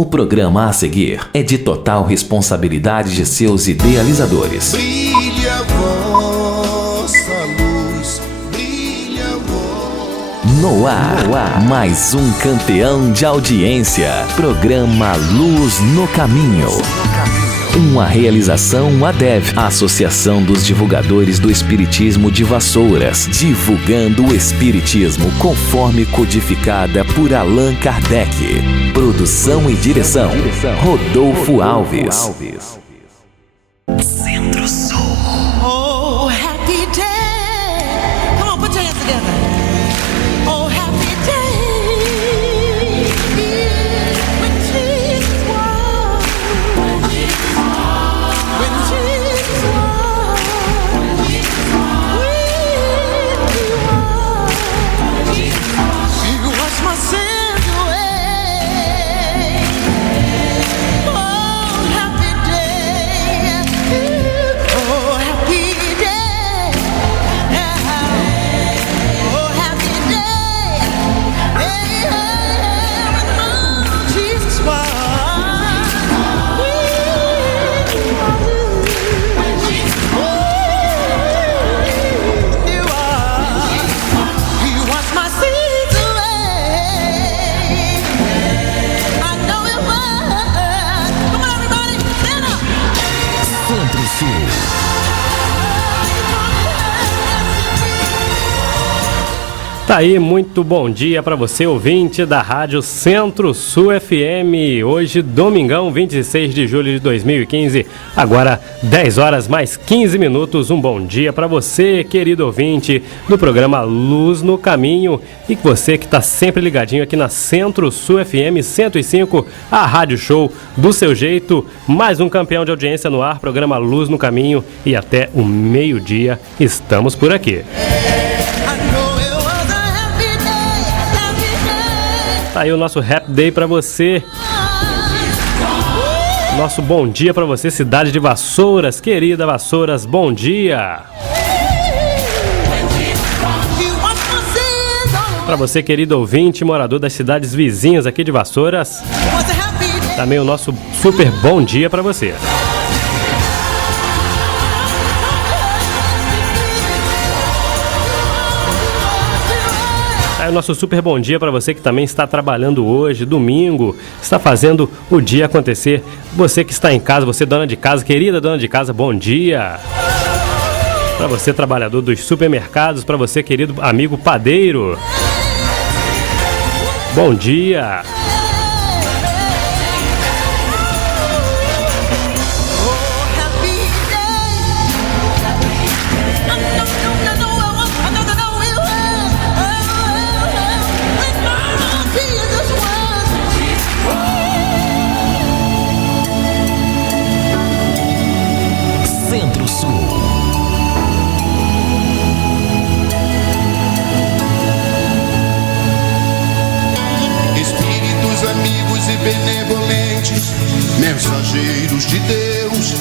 O programa a seguir é de total responsabilidade de seus idealizadores. Brilha a vossa luz, brilha a vossa... No ar, mais um campeão de audiência. Programa Luz no Caminho. Uma realização ADEV, Associação dos Divulgadores do Espiritismo de Vassouras, divulgando o Espiritismo conforme codificada por Allan Kardec. Produção e direção, Rodolfo Alves. Centro-Sul. Oh, happy day. Come on, put your hands together. Oh, happy day. When Jesus was. When Jesus was. He washed my sins away. Oh, happy day. Oh, happy day. Oh, happy day. When Jesus was. He washed my sins away. I know it was. Come on, everybody, stand up. Centro-Sul. Tá aí, muito bom dia para você, ouvinte da Rádio Centro-Sul FM. Hoje, domingão, 26 de julho de 2015, agora 10 horas mais 15 minutos. Um bom dia para você, querido ouvinte do programa Luz no Caminho, e você que está sempre ligadinho aqui na Centro-Sul FM 105, a rádio show do seu jeito. Mais um campeão de audiência no ar, programa Luz no Caminho, e até o meio-dia estamos por aqui. I know it was a happy day. Tá aí o nosso Happy Day pra você. Nosso bom dia pra você, cidade de Vassouras, querida Vassouras, bom dia. He washed my sins all Pra você, querido ouvinte, morador das cidades vizinhas aqui de Vassouras, away. Was a happy day. também o nosso super bom dia pra você. Aí o nosso super bom dia para você que também está trabalhando hoje, domingo, está fazendo o dia acontecer. Você que está em casa, você dona de casa, querida dona de casa, bom dia. Para você trabalhador dos supermercados, para você querido amigo padeiro, bom dia. Oh, happy day. I know it was. When Jesus was. Centro-Sul. Espíritos amigos e benevolentes, mensageiros de Deus,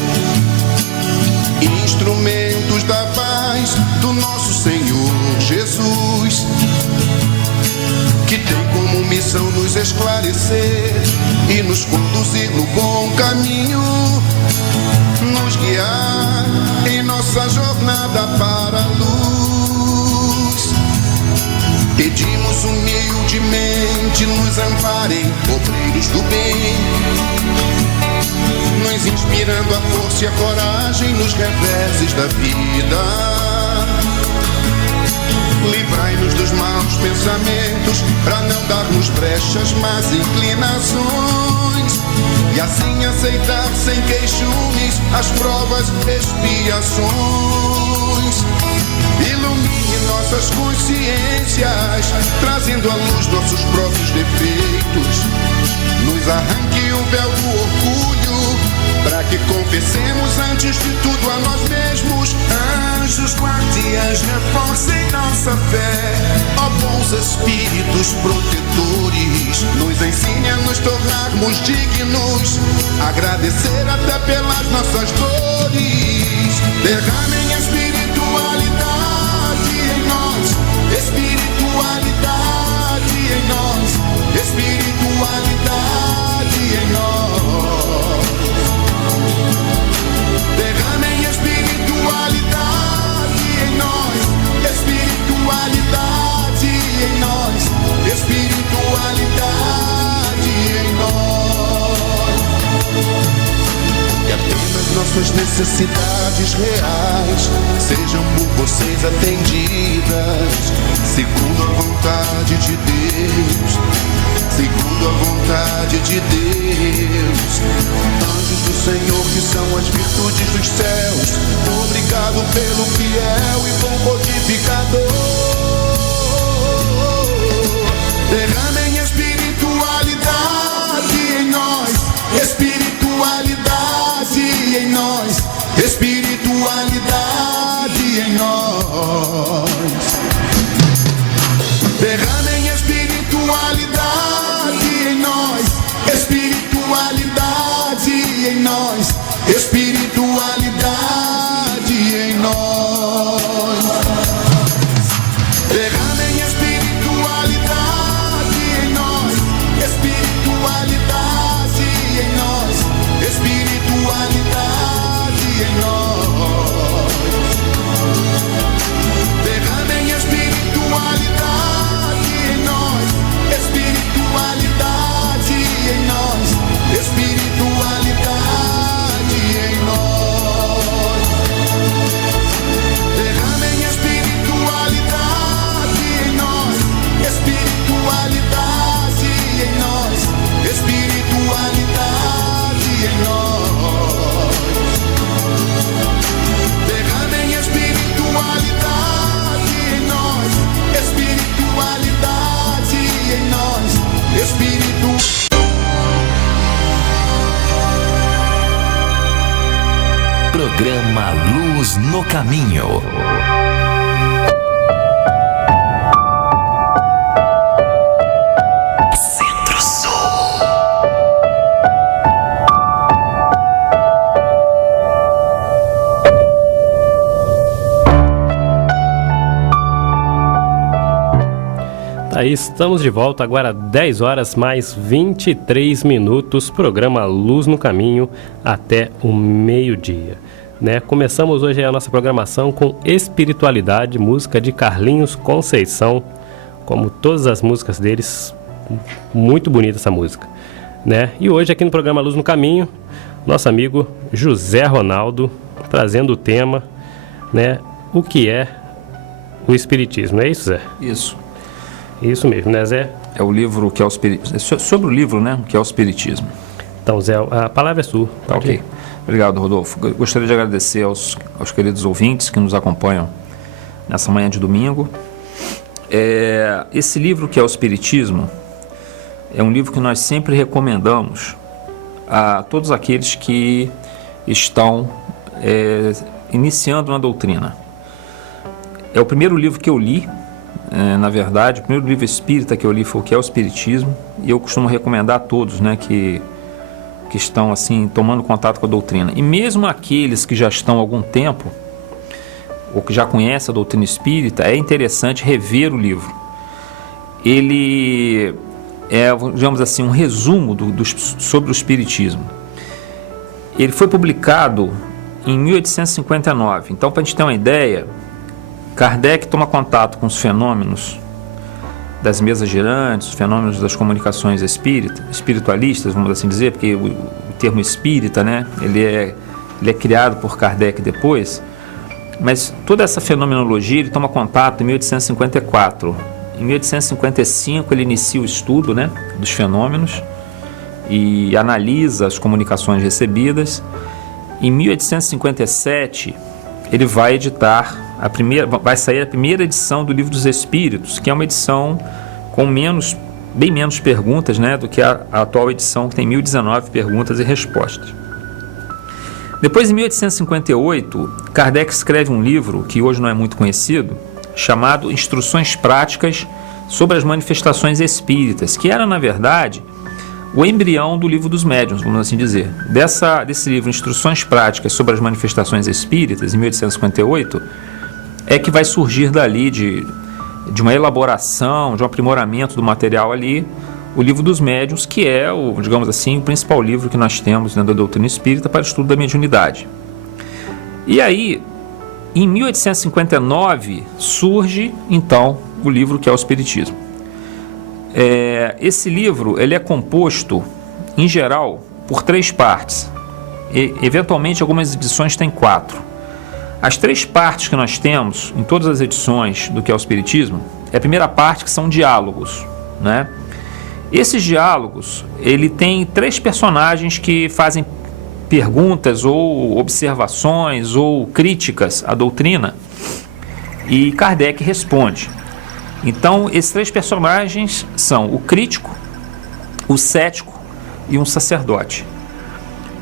instrumentos da paz do nosso Senhor Jesus, que tem como missão nos esclarecer e nos conduzir no bom caminho, nos guiar em nossa jornada para a luz. Pedimos humildemente, nos amparem, obreiros do bem, nos inspirando a força e a coragem nos reveses da vida. Livrai-nos dos maus pensamentos, para não darmos brechas, mas inclinações, e assim aceitar sem queixumes as provas, expiações. Ilumine nossas consciências, trazendo à luz nossos próprios defeitos. Nos arranque o véu do orgulho, para que confessemos antes de tudo a nós mesmos. Anjos guardiães, reforcem nossa fé. Ó bons espíritos protetores, nos ensine a nos tornarmos dignos, agradecer até pelas nossas dores. Derramem espiritualidade em nós, espiritualidade em nós, espiritualidade em nós. vossas necessidades reais sejam por vocês atendidas, segundo a vontade de Deus, segundo a vontade de Deus. Anjos do Senhor, que são as virtudes dos céus, obrigado pelo fiel e bom codificador. Derramem espiritualidade em nós, espiritualidade em nós, espiritualidade em nós. Derramem espiritualidade em nós, espiritualidade em nós, espiritualidade em nós. Derramem espiritualidade em nós, espiritualidade em nós, espiritualidade em nós. Derramem espiritualidade em nós, espiritualidade em nós, espiritualidade em nós. Derramem espiritualidade em nós, espiritualidade em nós, espiritualidade em nós. Derramem espiritualidade em nós, espiritualidade em nós, Programa Luz no Caminho. Centro-Sul. Aí estamos de volta agora 10 horas mais 23 minutos, programa Luz no Caminho até o meio-dia. Né? Começamos hoje a nossa programação com Espiritualidade, música de Carlinhos Conceição, como todas as músicas deles, muito bonita essa música. Né? E hoje aqui no programa Luz no Caminho, nosso amigo José Ronaldo trazendo o tema, né? O que é o Espiritismo, não é isso, Zé? Isso. Isso mesmo, né, Zé? É o livro que é o Espiritismo. Sobre o livro, né? Que é o Espiritismo. Então, Zé, a palavra é sua. Tá, ok. Obrigado, Rodolfo. Gostaria de agradecer aos queridos ouvintes que nos acompanham nessa manhã de domingo. Esse livro que é o Espiritismo é um livro que nós sempre recomendamos a todos aqueles que estão iniciando na doutrina. É o primeiro livro que eu li. Na verdade, o primeiro livro espírita que eu li foi o que é o Espiritismo, e eu costumo recomendar a todos, né, que estão assim tomando contato com a doutrina. E mesmo aqueles que já estão há algum tempo ou que já conhecem a doutrina espírita, é interessante rever o livro. Ele é, digamos assim, um resumo sobre o Espiritismo. Ele foi publicado em 1859. Então, para a gente ter uma ideia, Kardec toma contato com os fenômenos das mesas girantes, os fenômenos das comunicações espiritualistas, vamos assim dizer, porque o termo espírita, né, ele é criado por Kardec depois, mas toda essa fenomenologia ele toma contato em 1854. Em 1855 ele inicia o estudo, né, dos fenômenos e analisa as comunicações recebidas. Em 1857 ele vai editar vai sair a primeira edição do Livro dos Espíritos, que é uma edição com bem menos perguntas, né, do que a atual edição, que tem 1019 perguntas e respostas. Depois, em 1858, Kardec escreve um livro que hoje não é muito conhecido, chamado Instruções Práticas sobre as Manifestações Espíritas, que era, na verdade, o embrião do Livro dos Médiuns, vamos assim dizer. Desse livro, Instruções Práticas sobre as Manifestações Espíritas, em 1858, é que vai surgir dali de uma elaboração, de um aprimoramento do material ali, o Livro dos Médiuns, que é, digamos assim, o principal livro que nós temos dentro da doutrina espírita para o estudo da mediunidade. E aí, em 1859, surge, então, o livro que é o Espiritismo. Esse livro ele é composto, em geral, por 3 partes. eventualmente algumas edições têm 4. As 3 partes que nós temos em todas as edições do que é o Espiritismo, é a primeira parte, que são diálogos, né? Esses diálogos, ele tem 3 personagens que fazem perguntas ou observações ou críticas à doutrina, e Kardec responde. Então, esses 3 personagens são o crítico, o cético e um sacerdote.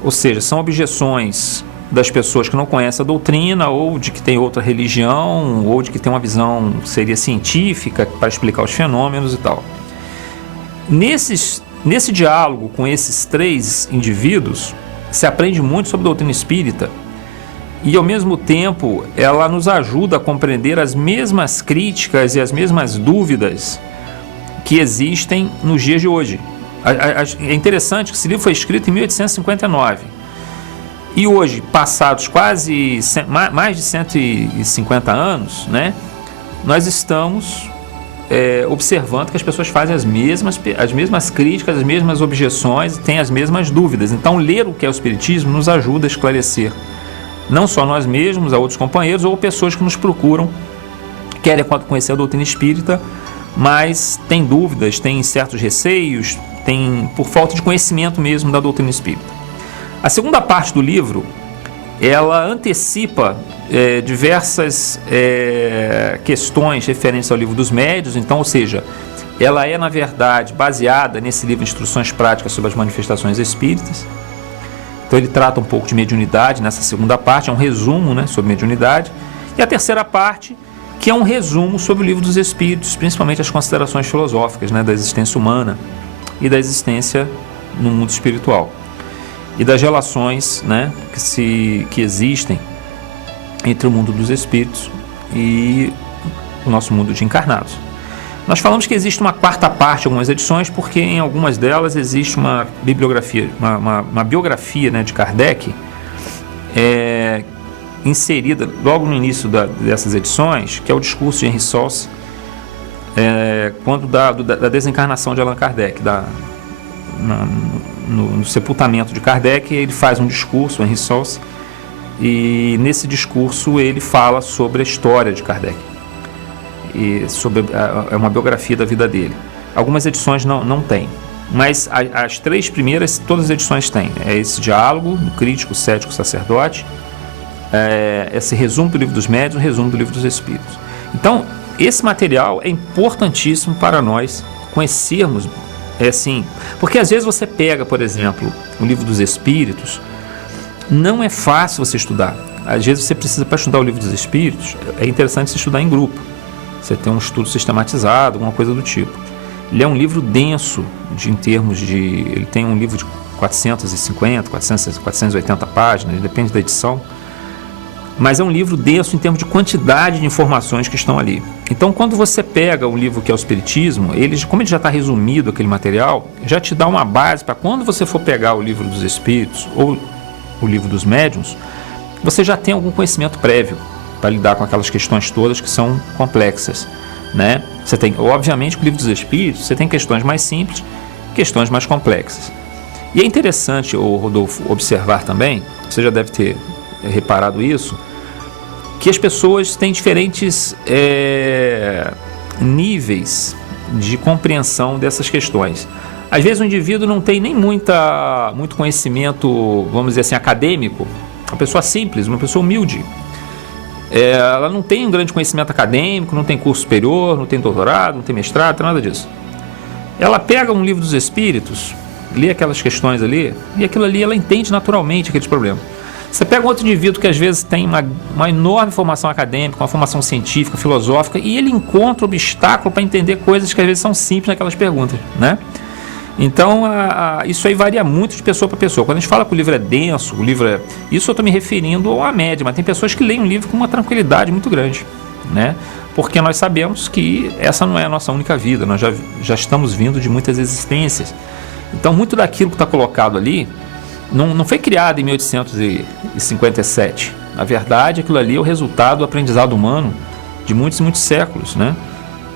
Ou seja, são objeções das pessoas que não conhecem a doutrina, ou de que tem outra religião, ou de que tem uma visão, seria científica, para explicar os fenômenos e tal. Nesse diálogo com esses 3 indivíduos, se aprende muito sobre a doutrina espírita, e ao mesmo tempo ela nos ajuda a compreender as mesmas críticas e as mesmas dúvidas que existem nos dias de hoje. É interessante que esse livro foi escrito em 1859. E hoje, passados quase mais de 150 anos, né, nós estamos observando que as pessoas fazem as mesmas críticas, as mesmas objeções, têm as mesmas dúvidas. Então, ler o que é o Espiritismo nos ajuda a esclarecer, não só nós mesmos, a outros companheiros ou pessoas que nos procuram, querem conhecer a doutrina espírita, mas têm dúvidas, têm certos receios, têm por falta de conhecimento mesmo da doutrina espírita. A segunda parte do livro, ela antecipa diversas questões referentes ao Livro dos Médiuns. Então, ou seja, ela é, na verdade, baseada nesse livro de Instruções Práticas sobre as Manifestações Espíritas. Então, ele trata um pouco de mediunidade nessa segunda parte, é um resumo, né, sobre mediunidade. E a terceira parte, que é um resumo sobre o Livro dos Espíritos, principalmente as considerações filosóficas, né, da existência humana e da existência no mundo espiritual. E das relações, né, que existem entre o mundo dos espíritos e o nosso mundo de encarnados. Nós falamos que existe uma 4ª parte em algumas edições, porque em algumas delas existe uma bibliografia, uma biografia, né, de Kardec, inserida logo no início dessas edições, que é o discurso de Henri Sauce, quando da desencarnação de Allan Kardec, no sepultamento de Kardec. Ele faz um discurso, Henri Sauce, e nesse discurso ele fala sobre a história de Kardec, e sobre uma biografia da vida dele. Algumas edições não tem, mas as 3 primeiras, todas as edições têm. É esse diálogo do crítico, cético, sacerdote, esse resumo do Livro dos Médiuns, resumo do Livro dos Espíritos. Então, esse material é importantíssimo para nós conhecermos. Assim, porque às vezes você pega, por exemplo, o Livro dos Espíritos, não é fácil você estudar. Às vezes você precisa, para estudar o Livro dos Espíritos, é interessante você estudar em grupo. Você tem um estudo sistematizado, alguma coisa do tipo. Ele é um livro denso, ele tem um livro de 450, 480 páginas, depende da edição. Mas é um livro denso em termos de quantidade de informações que estão ali. Então, quando você pega um livro que é o Espiritismo, como ele já está resumido, aquele material, já te dá uma base para quando você for pegar o Livro dos Espíritos ou o Livro dos Médiuns, você já tem algum conhecimento prévio para lidar com aquelas questões todas que são complexas, né? Você tem, obviamente, com o Livro dos Espíritos, você tem questões mais simples, questões mais complexas. E é interessante, Rodolfo, observar também, você já deve ter reparado isso, que as pessoas têm diferentes níveis de compreensão dessas questões. Às vezes o indivíduo não tem nem muito conhecimento, vamos dizer assim, acadêmico, uma pessoa simples, uma pessoa humilde. Ela não tem um grande conhecimento acadêmico, não tem curso superior, não tem doutorado, não tem mestrado, não tem nada disso. Ela pega um Livro dos Espíritos, lê aquelas questões ali, e aquilo ali ela entende naturalmente aqueles problemas. Você pega um outro indivíduo que às vezes tem uma enorme formação acadêmica, uma formação científica, filosófica, e ele encontra obstáculo para entender coisas que às vezes são simples naquelas perguntas, né? Então, isso aí varia muito de pessoa para pessoa. Quando a gente fala que o livro é denso, isso eu estou me referindo à média, mas tem pessoas que leem um livro com uma tranquilidade muito grande, né? Porque nós sabemos que essa não é a nossa única vida, nós já estamos vindo de muitas existências. Então, muito daquilo que está colocado ali não foi criado em 1857. Na verdade, aquilo ali é o resultado do aprendizado humano de muitos e muitos séculos, né?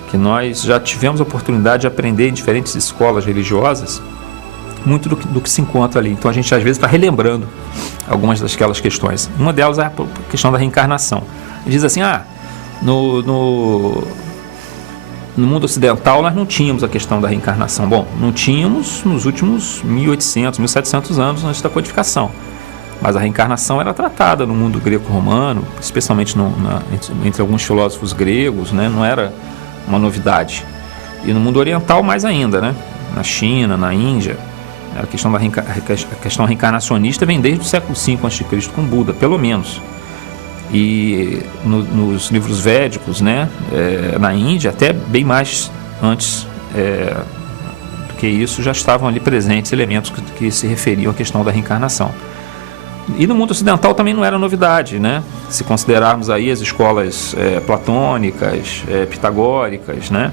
Que nós já tivemos a oportunidade de aprender em diferentes escolas religiosas muito do que se encontra ali. Então a gente às vezes está relembrando algumas daquelas questões. Uma delas é a questão da reencarnação. Ele diz assim, no mundo ocidental nós não tínhamos a questão da reencarnação. Bom, não tínhamos nos últimos 1800, 1700 anos antes da codificação. Mas a reencarnação era tratada no mundo greco-romano, especialmente entre alguns filósofos gregos, né? Não era uma novidade. E no mundo oriental mais ainda, né? Na China, na Índia, a questão reencarnacionista vem desde o século V a.C. com Buda, pelo menos. E nos livros védicos, né? Na Índia, até bem mais antes do que isso, já estavam ali presentes elementos que se referiam à questão da reencarnação. E no mundo ocidental também não era novidade, né? Se considerarmos aí as escolas platônicas, pitagóricas, né?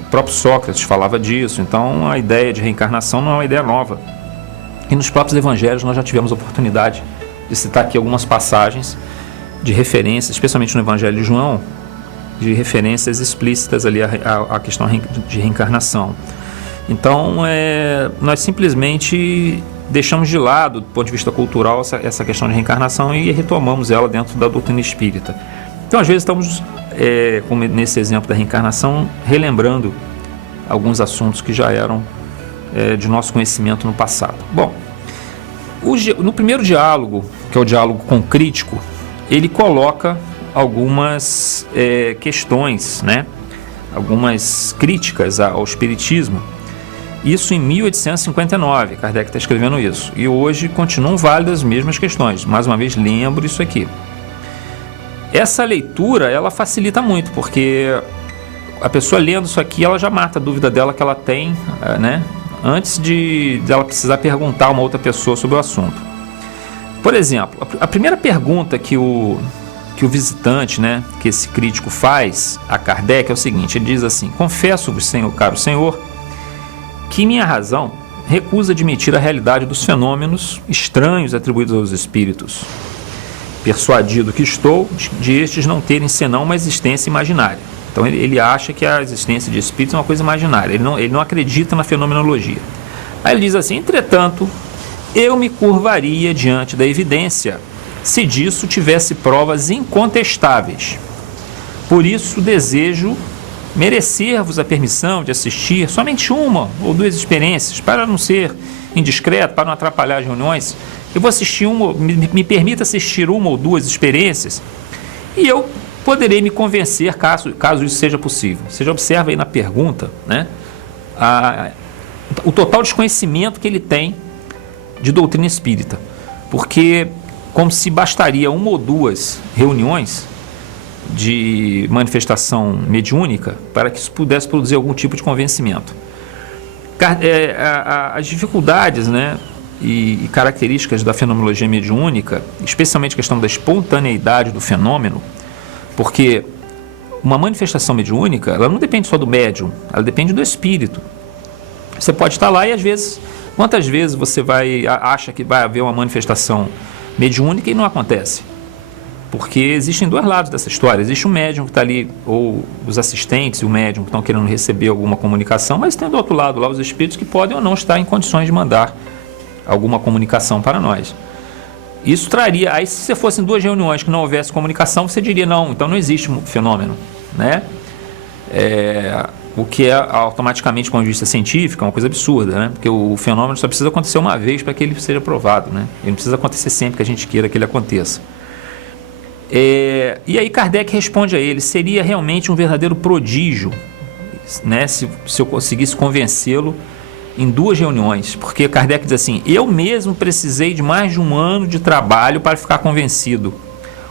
O próprio Sócrates falava disso. Então a ideia de reencarnação não é uma ideia nova. E nos próprios evangelhos nós já tivemos a oportunidade de citar aqui algumas passagens de referências, especialmente no Evangelho de João, de referências explícitas ali à questão de reencarnação. Então nós simplesmente deixamos de lado, do ponto de vista cultural, essa questão de reencarnação e retomamos ela dentro da doutrina espírita. Então, às vezes, estamos, como nesse exemplo da reencarnação, relembrando alguns assuntos que já eram de nosso conhecimento no passado. Bom, no primeiro diálogo, que é o diálogo com o crítico, ele coloca algumas questões, né? Algumas críticas ao espiritismo. Isso em 1859, Kardec está escrevendo isso. E hoje continuam válidas as mesmas questões. Mais uma vez, lembro isso aqui. Essa leitura, ela facilita muito, porque a pessoa lendo isso aqui, ela já mata a dúvida dela que ela tem, né? Antes de ela precisar perguntar a uma outra pessoa sobre o assunto. Por exemplo, a primeira pergunta que o visitante, né, que esse crítico faz a Kardec é o seguinte, ele diz assim: confesso-vos, caro senhor, que minha razão recusa admitir a realidade dos fenômenos estranhos atribuídos aos espíritos. Persuadido que estou de estes não terem senão uma existência imaginária. Então ele acha que a existência de espíritos é uma coisa imaginária, ele não acredita na fenomenologia. Aí ele diz assim: entretanto, eu me curvaria diante da evidência se disso tivesse provas incontestáveis. Por isso desejo merecer-vos a permissão de assistir somente uma ou duas experiências, para não ser indiscreto, para não atrapalhar as reuniões. Eu vou assistir me permita assistir uma ou duas experiências e eu poderei me convencer caso isso seja possível. Você já observa aí na pergunta, né, o total desconhecimento que ele tem de doutrina espírita, porque como se bastaria uma ou duas reuniões de manifestação mediúnica para que isso pudesse produzir algum tipo de convencimento. As dificuldades, né, e características da fenomenologia mediúnica, especialmente a questão da espontaneidade do fenômeno, porque uma manifestação mediúnica, ela não depende só do médium, ela depende do espírito. Você pode estar lá e às vezes, quantas vezes você acha que vai haver uma manifestação mediúnica e não acontece? Porque existem dois lados dessa história. Existe o médium que está ali, ou os assistentes e o médium que estão querendo receber alguma comunicação, mas tem do outro lado lá os espíritos que podem ou não estar em condições de mandar alguma comunicação para nós. Isso traria, aí se você fosse em duas reuniões que não houvesse comunicação, você diria, não, então não existe um fenômeno, né? O que é automaticamente, com a vista científica, uma coisa absurda, né? Porque o fenômeno só precisa acontecer uma vez para que ele seja provado, né? Ele não precisa acontecer sempre que a gente queira que ele aconteça. E aí Kardec responde a ele: seria realmente um verdadeiro prodígio, né, se eu conseguisse convencê-lo em duas reuniões, porque Kardec diz assim: eu mesmo precisei de mais de um ano de trabalho para ficar convencido,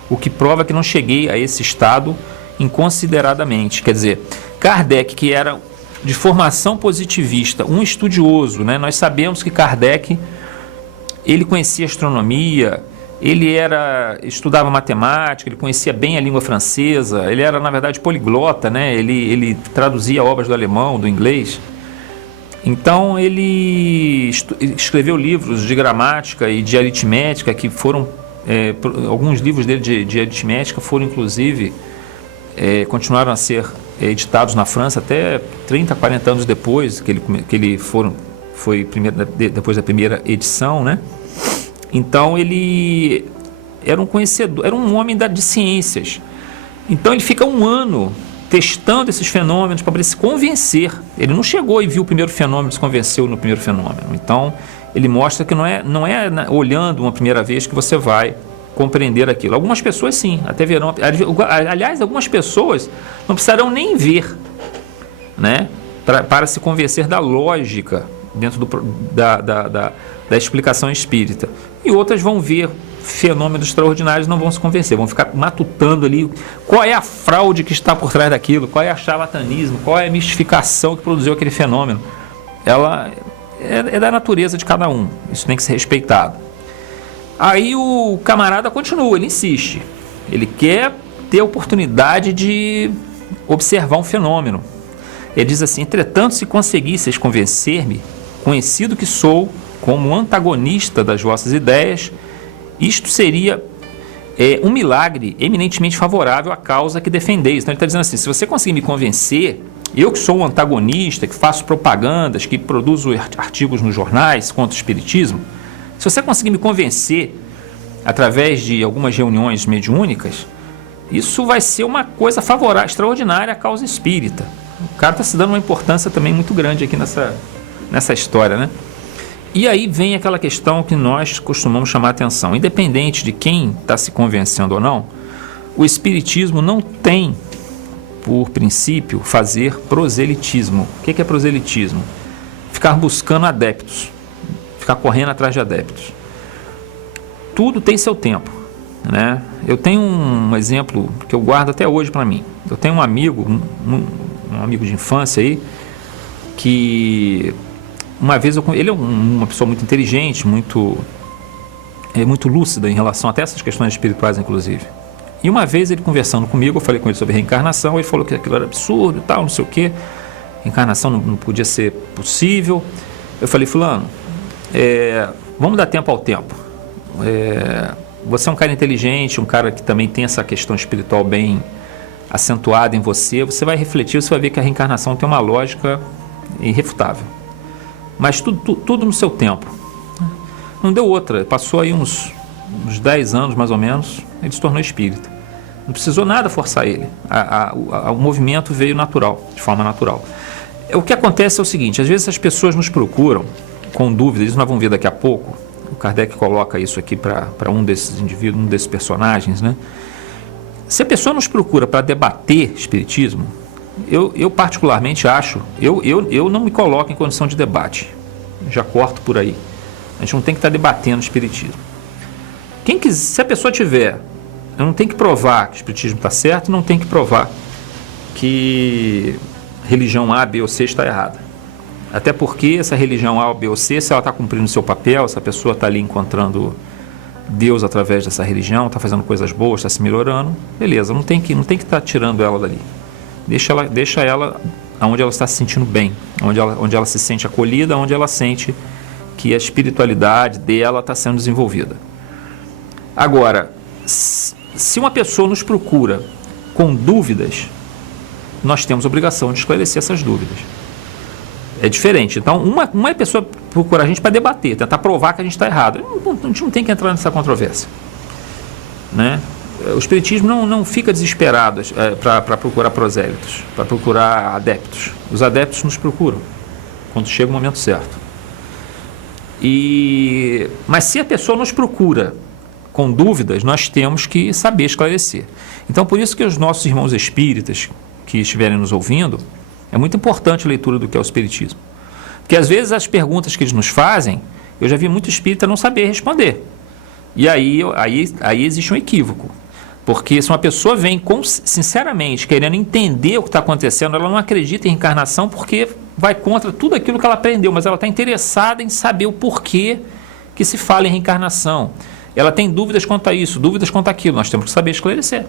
o que prova que não cheguei a esse estado inconsideradamente. Quer dizer, Kardec, que era de formação positivista, um estudioso, né, nós sabemos que Kardec, ele conhecia astronomia, ele estudava matemática, ele conhecia bem a língua francesa, ele era, na verdade, poliglota, né? Ele traduzia obras do alemão, do inglês. Então, ele escreveu livros de gramática e de aritmética, que foram, alguns livros dele de aritmética foram, inclusive, continuaram a ser editados na França até 30, 40 anos depois, que ele foi depois da primeira edição, né? Então ele era um conhecedor, era um homem de ciências. Então ele fica um ano testando esses fenômenos para se convencer. Ele não chegou e viu o primeiro fenômeno, se convenceu no primeiro fenômeno. Então ele mostra que não é olhando uma primeira vez que você vai compreender aquilo. Algumas pessoas sim, até verão. Aliás, algumas pessoas não precisarão nem ver, né, para se convencer da lógica dentro da explicação espírita. E outras vão ver fenômenos extraordinários e não vão se convencer, vão ficar matutando ali qual é a fraude que está por trás daquilo, qual é a charlatanismo, qual é a mistificação que produziu aquele fenômeno. Ela é da natureza de cada um, isso tem que ser respeitado. Aí o camarada continua, ele insiste, ele quer ter a oportunidade de observar um fenômeno. Ele diz assim: entretanto, se conseguisseis convencer-me, conhecido que sou como antagonista das vossas ideias, isto seria um milagre eminentemente favorável à causa que defendeis. Então ele está dizendo assim: se você conseguir me convencer, eu que sou um antagonista, que faço propagandas, que produzo artigos nos jornais contra o espiritismo, se você conseguir me convencer através de algumas reuniões mediúnicas, isso vai ser uma coisa favorável, extraordinária à causa espírita. O cara está se dando uma importância também muito grande aqui nessa história, né? E aí vem aquela questão que nós costumamos chamar a atenção. Independente de quem está se convencendo ou não, o espiritismo não tem, por princípio, fazer proselitismo. O que é proselitismo? Ficar buscando adeptos, ficar correndo atrás de adeptos. Tudo tem seu tempo, né? Eu tenho um exemplo que eu guardo até hoje para mim. Eu tenho um amigo, um amigo de infância aí, que uma vez ele é uma pessoa muito inteligente, muito lúcida em relação até essas questões espirituais, inclusive. E uma vez ele conversando comigo, eu falei com ele sobre reencarnação, ele falou que aquilo era absurdo e tal, não sei o quê. Reencarnação não podia ser possível. Eu falei: fulano, vamos dar tempo ao tempo. Você é um cara inteligente, um cara que também tem essa questão espiritual bem acentuada em você. Você vai refletir, você vai ver que a reencarnação tem uma lógica irrefutável. Mas tudo no seu tempo. Não deu outra. Passou aí uns 10 anos, mais ou menos, ele se tornou espírita. Não precisou nada forçar ele. O movimento veio natural, de forma natural. O que acontece é o seguinte: às vezes as pessoas nos procuram com dúvidas, isso nós vamos ver daqui a pouco. O Kardec coloca isso aqui para um desses indivíduos, um desses personagens, né? Se a pessoa nos procura para debater espiritismo, eu particularmente acho, eu não me coloco em condição de debate. Já corto por aí. A gente não tem que estar debatendo espiritismo. Se a pessoa tiver, eu não tenho que provar que o espiritismo está certo, não tem que provar que religião A, B ou C está errada. Até porque essa religião A, B ou C, se ela está cumprindo o seu papel, se a pessoa está ali encontrando Deus através dessa religião, está fazendo coisas boas, está se melhorando, beleza, não tem que estar tirando ela dali. Deixa ela onde ela está se sentindo bem, onde ela se sente acolhida, onde ela sente que a espiritualidade dela está sendo desenvolvida. Agora, se uma pessoa nos procura com dúvidas, nós temos a obrigação de esclarecer essas dúvidas. É diferente. Então, uma pessoa procura a gente para debater, tentar provar que a gente está errado. A gente não tem que entrar nessa controvérsia, né? O espiritismo não fica desesperado para procurar prosélitos, para procurar adeptos. Os adeptos nos procuram quando chega o momento certo. Mas se a pessoa nos procura com dúvidas, nós temos que saber esclarecer. Então, por isso que os nossos irmãos espíritas que estiverem nos ouvindo, é muito importante a leitura do que é o espiritismo. Porque às vezes as perguntas que eles nos fazem, eu já vi muito espírita não saber responder. E aí existe um equívoco. Porque se uma pessoa vem sinceramente querendo entender o que está acontecendo, ela não acredita em reencarnação porque vai contra tudo aquilo que ela aprendeu, mas ela está interessada em saber o porquê que se fala em reencarnação. Ela tem dúvidas quanto a isso, dúvidas quanto àquilo. Nós temos que saber esclarecer.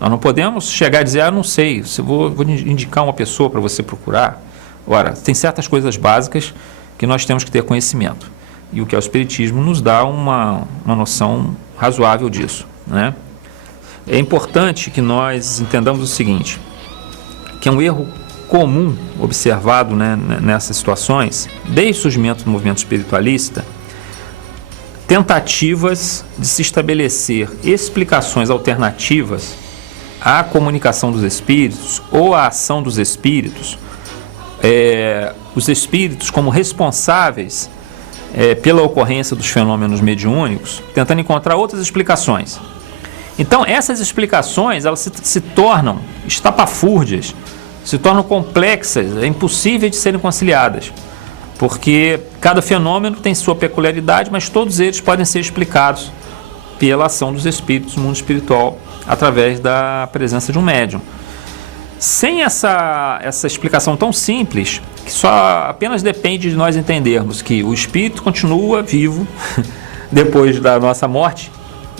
Nós não podemos chegar e dizer: não sei, vou indicar uma pessoa para você procurar. Ora, tem certas coisas básicas que nós temos que ter conhecimento. E o que é o espiritismo nos dá uma noção razoável disso, né? É importante que nós entendamos o seguinte, que é um erro comum observado, né, nessas situações, desde o surgimento do movimento espiritualista, tentativas de se estabelecer explicações alternativas à comunicação dos espíritos ou à ação dos espíritos, os espíritos como responsáveis pela ocorrência dos fenômenos mediúnicos, tentando encontrar outras explicações. Então, essas explicações, elas se tornam estapafúrdias, se tornam complexas, impossíveis de serem conciliadas, porque cada fenômeno tem sua peculiaridade, mas todos eles podem ser explicados pela ação dos espíritos no mundo espiritual, através da presença de um médium. Sem essa explicação tão simples, que só apenas depende de nós entendermos que o espírito continua vivo depois da nossa morte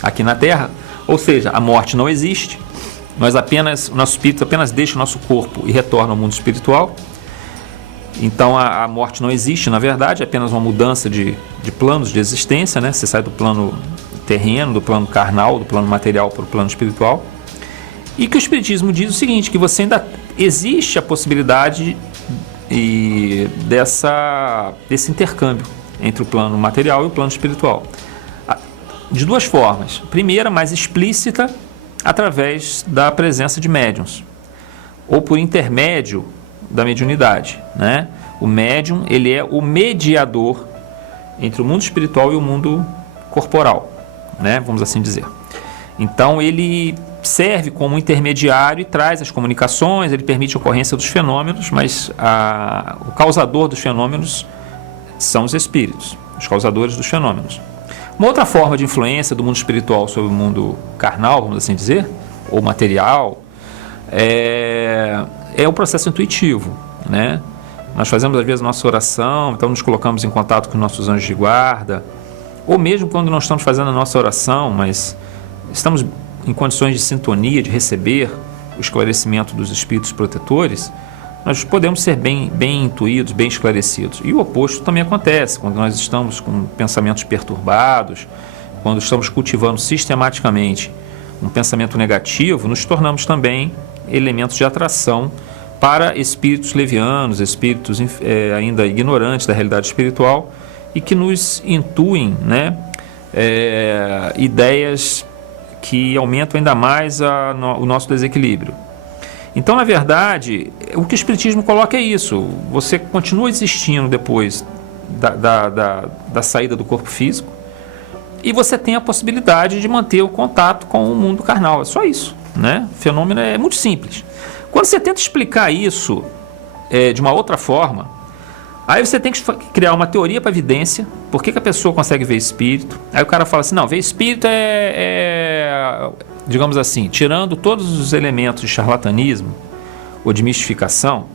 aqui na Terra, ou seja, a morte não existe, o nosso espírito apenas deixa o nosso corpo e retorna ao mundo espiritual. Então a morte não existe, na verdade, é apenas uma mudança de planos de existência, né? Você sai do plano terreno, do plano carnal, do plano material para o plano espiritual. E que o Espiritismo diz o seguinte, que você ainda existe a possibilidade desse intercâmbio entre o plano material e o plano espiritual. De duas formas. Primeira, mais explícita, através da presença de médiuns, ou por intermédio da mediunidade, né? O médium, ele é o mediador entre o mundo espiritual e o mundo corporal, né? Vamos assim dizer. Então, ele serve como intermediário e traz as comunicações, ele permite a ocorrência dos fenômenos, mas o causador dos fenômenos são os espíritos, os causadores dos fenômenos. Uma outra forma de influência do mundo espiritual sobre o mundo carnal, vamos assim dizer, ou material, é o processo intuitivo, né? Nós fazemos às vezes nossa oração, então nos colocamos em contato com nossos anjos de guarda, ou mesmo quando não estamos fazendo a nossa oração, mas estamos em condições de sintonia, de receber o esclarecimento dos espíritos protetores, nós podemos ser bem intuídos, bem esclarecidos. E o oposto também acontece, quando nós estamos com pensamentos perturbados, quando estamos cultivando sistematicamente um pensamento negativo, nos tornamos também elementos de atração para espíritos levianos, espíritos ainda ignorantes da realidade espiritual e que nos intuem, né, ideias que aumentam ainda mais o nosso desequilíbrio. Então, na verdade, o que o Espiritismo coloca é isso. Você continua existindo depois da saída do corpo físico e você tem a possibilidade de manter o contato com o mundo carnal. É só isso, né? O fenômeno é muito simples. Quando você tenta explicar isso de uma outra forma, aí você tem que criar uma teoria para evidência. Por que a pessoa consegue ver espírito? Aí o cara fala assim, não, ver espírito digamos assim, tirando todos os elementos de charlatanismo ou de mistificação,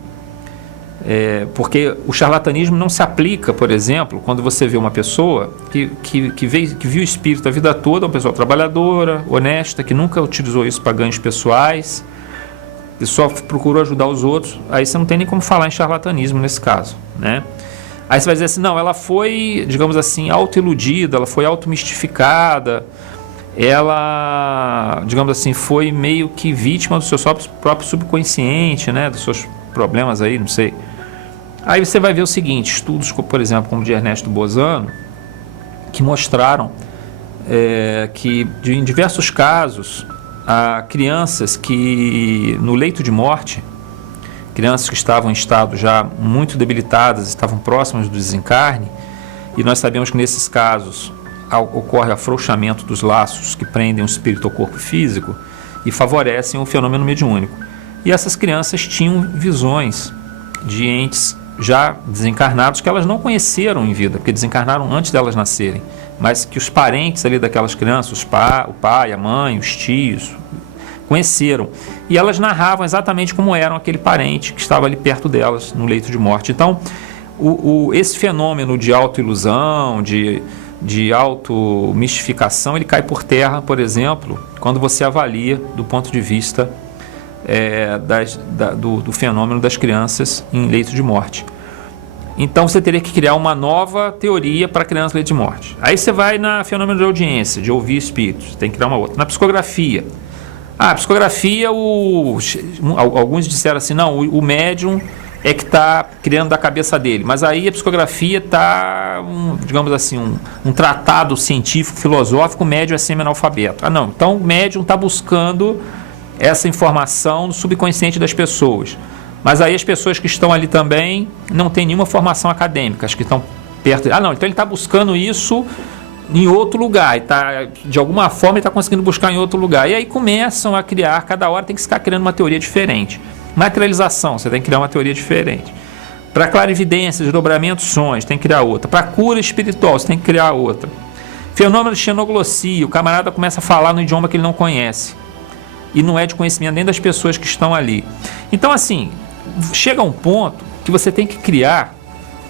porque o charlatanismo não se aplica, por exemplo, quando você vê uma pessoa que viu espírito a vida toda, uma pessoa trabalhadora, honesta, que nunca utilizou isso para ganhos pessoais, e só procurou ajudar os outros, aí você não tem nem como falar em charlatanismo nesse caso, né? Aí você vai dizer assim, não, ela foi, digamos assim, autoiludida, ela foi automistificada, ela, digamos assim, foi meio que vítima do seu próprio subconsciente, né, dos seus problemas aí, não sei. Aí você vai ver o seguinte, estudos, por exemplo, como o de Ernesto Bozano, que mostraram que em diversos casos, há crianças que no leito de morte, crianças que estavam em estado já muito debilitadas, estavam próximas do desencarne, e nós sabemos que nesses casos ocorre afrouxamento dos laços que prendem o espírito ao corpo físico e favorecem o fenômeno mediúnico. E essas crianças tinham visões de entes já desencarnados que elas não conheceram em vida, porque desencarnaram antes delas nascerem, mas que os parentes ali daquelas crianças, o pai, a mãe, os tios, conheceram. E elas narravam exatamente como eram aquele parente que estava ali perto delas no leito de morte. Então, esse fenômeno de autoilusão, de automistificação, ele cai por terra, por exemplo, quando você avalia do ponto de vista do fenômeno das crianças em leito de morte. Então você teria que criar uma nova teoria para criança em leito de morte. Aí você vai na fenômeno de audiência, de ouvir espíritos, tem que criar uma outra. Na psicografia. A psicografia, alguns disseram assim, não, o médium é que está criando da cabeça dele. Mas aí a psicografia está, digamos assim, um tratado científico, filosófico, o médium é semi-analfabeto. Não, então o médium está buscando essa informação no subconsciente das pessoas. Mas aí as pessoas que estão ali também não têm nenhuma formação acadêmica, as que estão perto. Não, então ele está buscando isso em outro lugar, de alguma forma ele está conseguindo buscar em outro lugar. E aí começam a criar, cada hora tem que ficar criando uma teoria diferente. Materialização, você tem que criar uma teoria diferente. Para clarividência, desdobramento, sonhos, tem que criar outra. Para cura espiritual, você tem que criar outra. Fenômeno de xenoglossia, o camarada começa a falar no idioma que ele não conhece. E não é de conhecimento nem das pessoas que estão ali. Então, assim, chega a um ponto que você tem que criar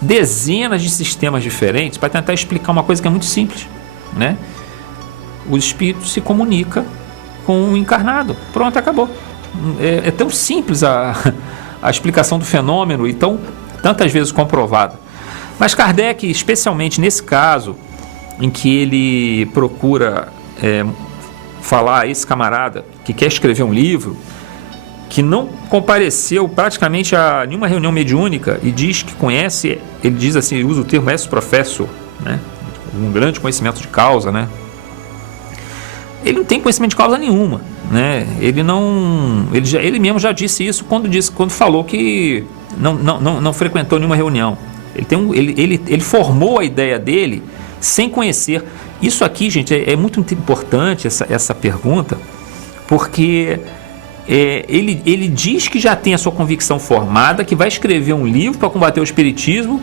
dezenas de sistemas diferentes para tentar explicar uma coisa que é muito simples, né? O espírito se comunica com o encarnado. Pronto, acabou. É tão simples a explicação do fenômeno e tantas vezes comprovada. Mas Kardec, especialmente nesse caso, em que ele procura falar a esse camarada que quer escrever um livro, que não compareceu praticamente a nenhuma reunião mediúnica e diz que conhece, ele diz assim, ele usa o termo ex-professo, né? Um grande conhecimento de causa, né? Ele não tem conhecimento de causa nenhuma, né? Ele mesmo já disse isso quando falou que não frequentou nenhuma reunião. Ele formou a ideia dele sem conhecer. Isso aqui, gente, é muito importante essa pergunta, porque ele diz que já tem a sua convicção formada, que vai escrever um livro para combater o espiritismo,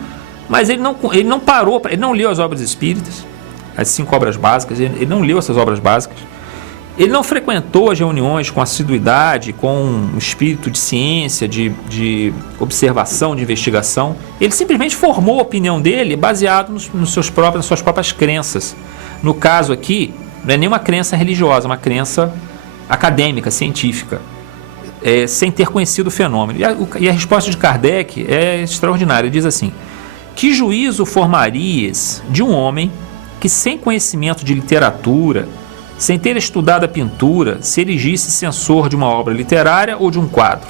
mas ele não parou, ele não leu as obras espíritas, as 5 obras básicas, ele não leu essas obras básicas, ele não frequentou as reuniões com assiduidade, com o espírito de ciência, de observação, de investigação. Ele simplesmente formou a opinião dele baseado nas suas próprias crenças. No caso aqui, não é nenhuma crença religiosa, é uma crença acadêmica, científica, sem ter conhecido o fenômeno. E a resposta de Kardec é extraordinária. Ele diz assim: que juízo formarias de um homem que, sem conhecimento de literatura, sem ter estudado a pintura, se erigisse censor de uma obra literária ou de um quadro?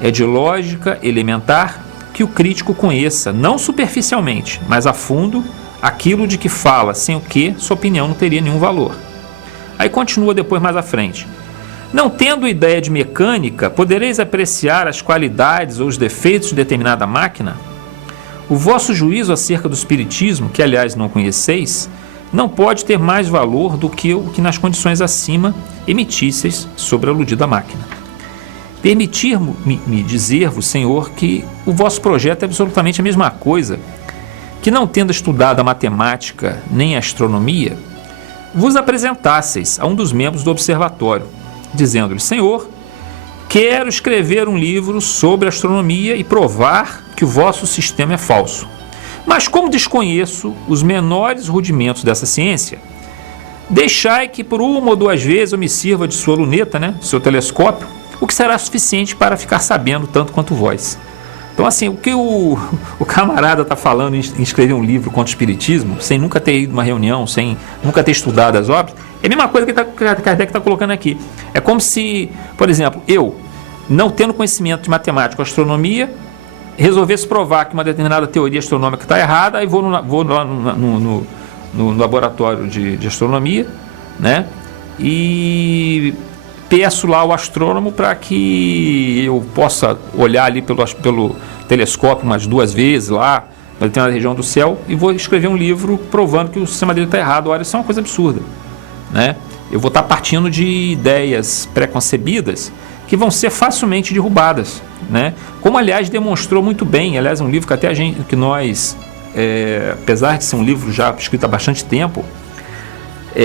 É de lógica elementar que o crítico conheça, não superficialmente, mas a fundo, aquilo de que fala, sem o que sua opinião não teria nenhum valor. Aí continua depois mais à frente. Não tendo ideia de mecânica, podereis apreciar as qualidades ou os defeitos de determinada máquina? O vosso juízo acerca do espiritismo, que aliás não conheceis, não pode ter mais valor do que o que nas condições acima emitisseis sobre a aludida máquina. Permitir-me dizer-vos, Senhor, que o vosso projeto é absolutamente a mesma coisa, que não tendo estudado a matemática nem a astronomia, vos apresentasseis a um dos membros do observatório, dizendo-lhe: Senhor, quero escrever um livro sobre astronomia e provar que o vosso sistema é falso. Mas como desconheço os menores rudimentos dessa ciência, deixai que por 1 ou 2 vezes eu me sirva de sua luneta, né, seu telescópio, o que será suficiente para ficar sabendo tanto quanto vós. Então, assim, o que o camarada está falando em escrever um livro contra o espiritismo, sem nunca ter ido a uma reunião, sem nunca ter estudado as obras, é a mesma coisa que Kardec está colocando aqui. É como se, por exemplo, eu, não tendo conhecimento de matemática ou astronomia, resolvesse provar que uma determinada teoria astronômica está errada, aí vou lá no laboratório de astronomia, né, e peço lá ao astrônomo para que eu possa olhar ali pelo telescópio umas 2 vezes lá, na determinada região do céu, e vou escrever um livro provando que o sistema dele está errado. Olha, isso é uma coisa absurda, né? Eu vou estar partindo de ideias preconcebidas que vão ser facilmente derrubadas, né? Como, aliás, demonstrou muito bem, aliás, um livro que nós, apesar de ser um livro já escrito há bastante tempo,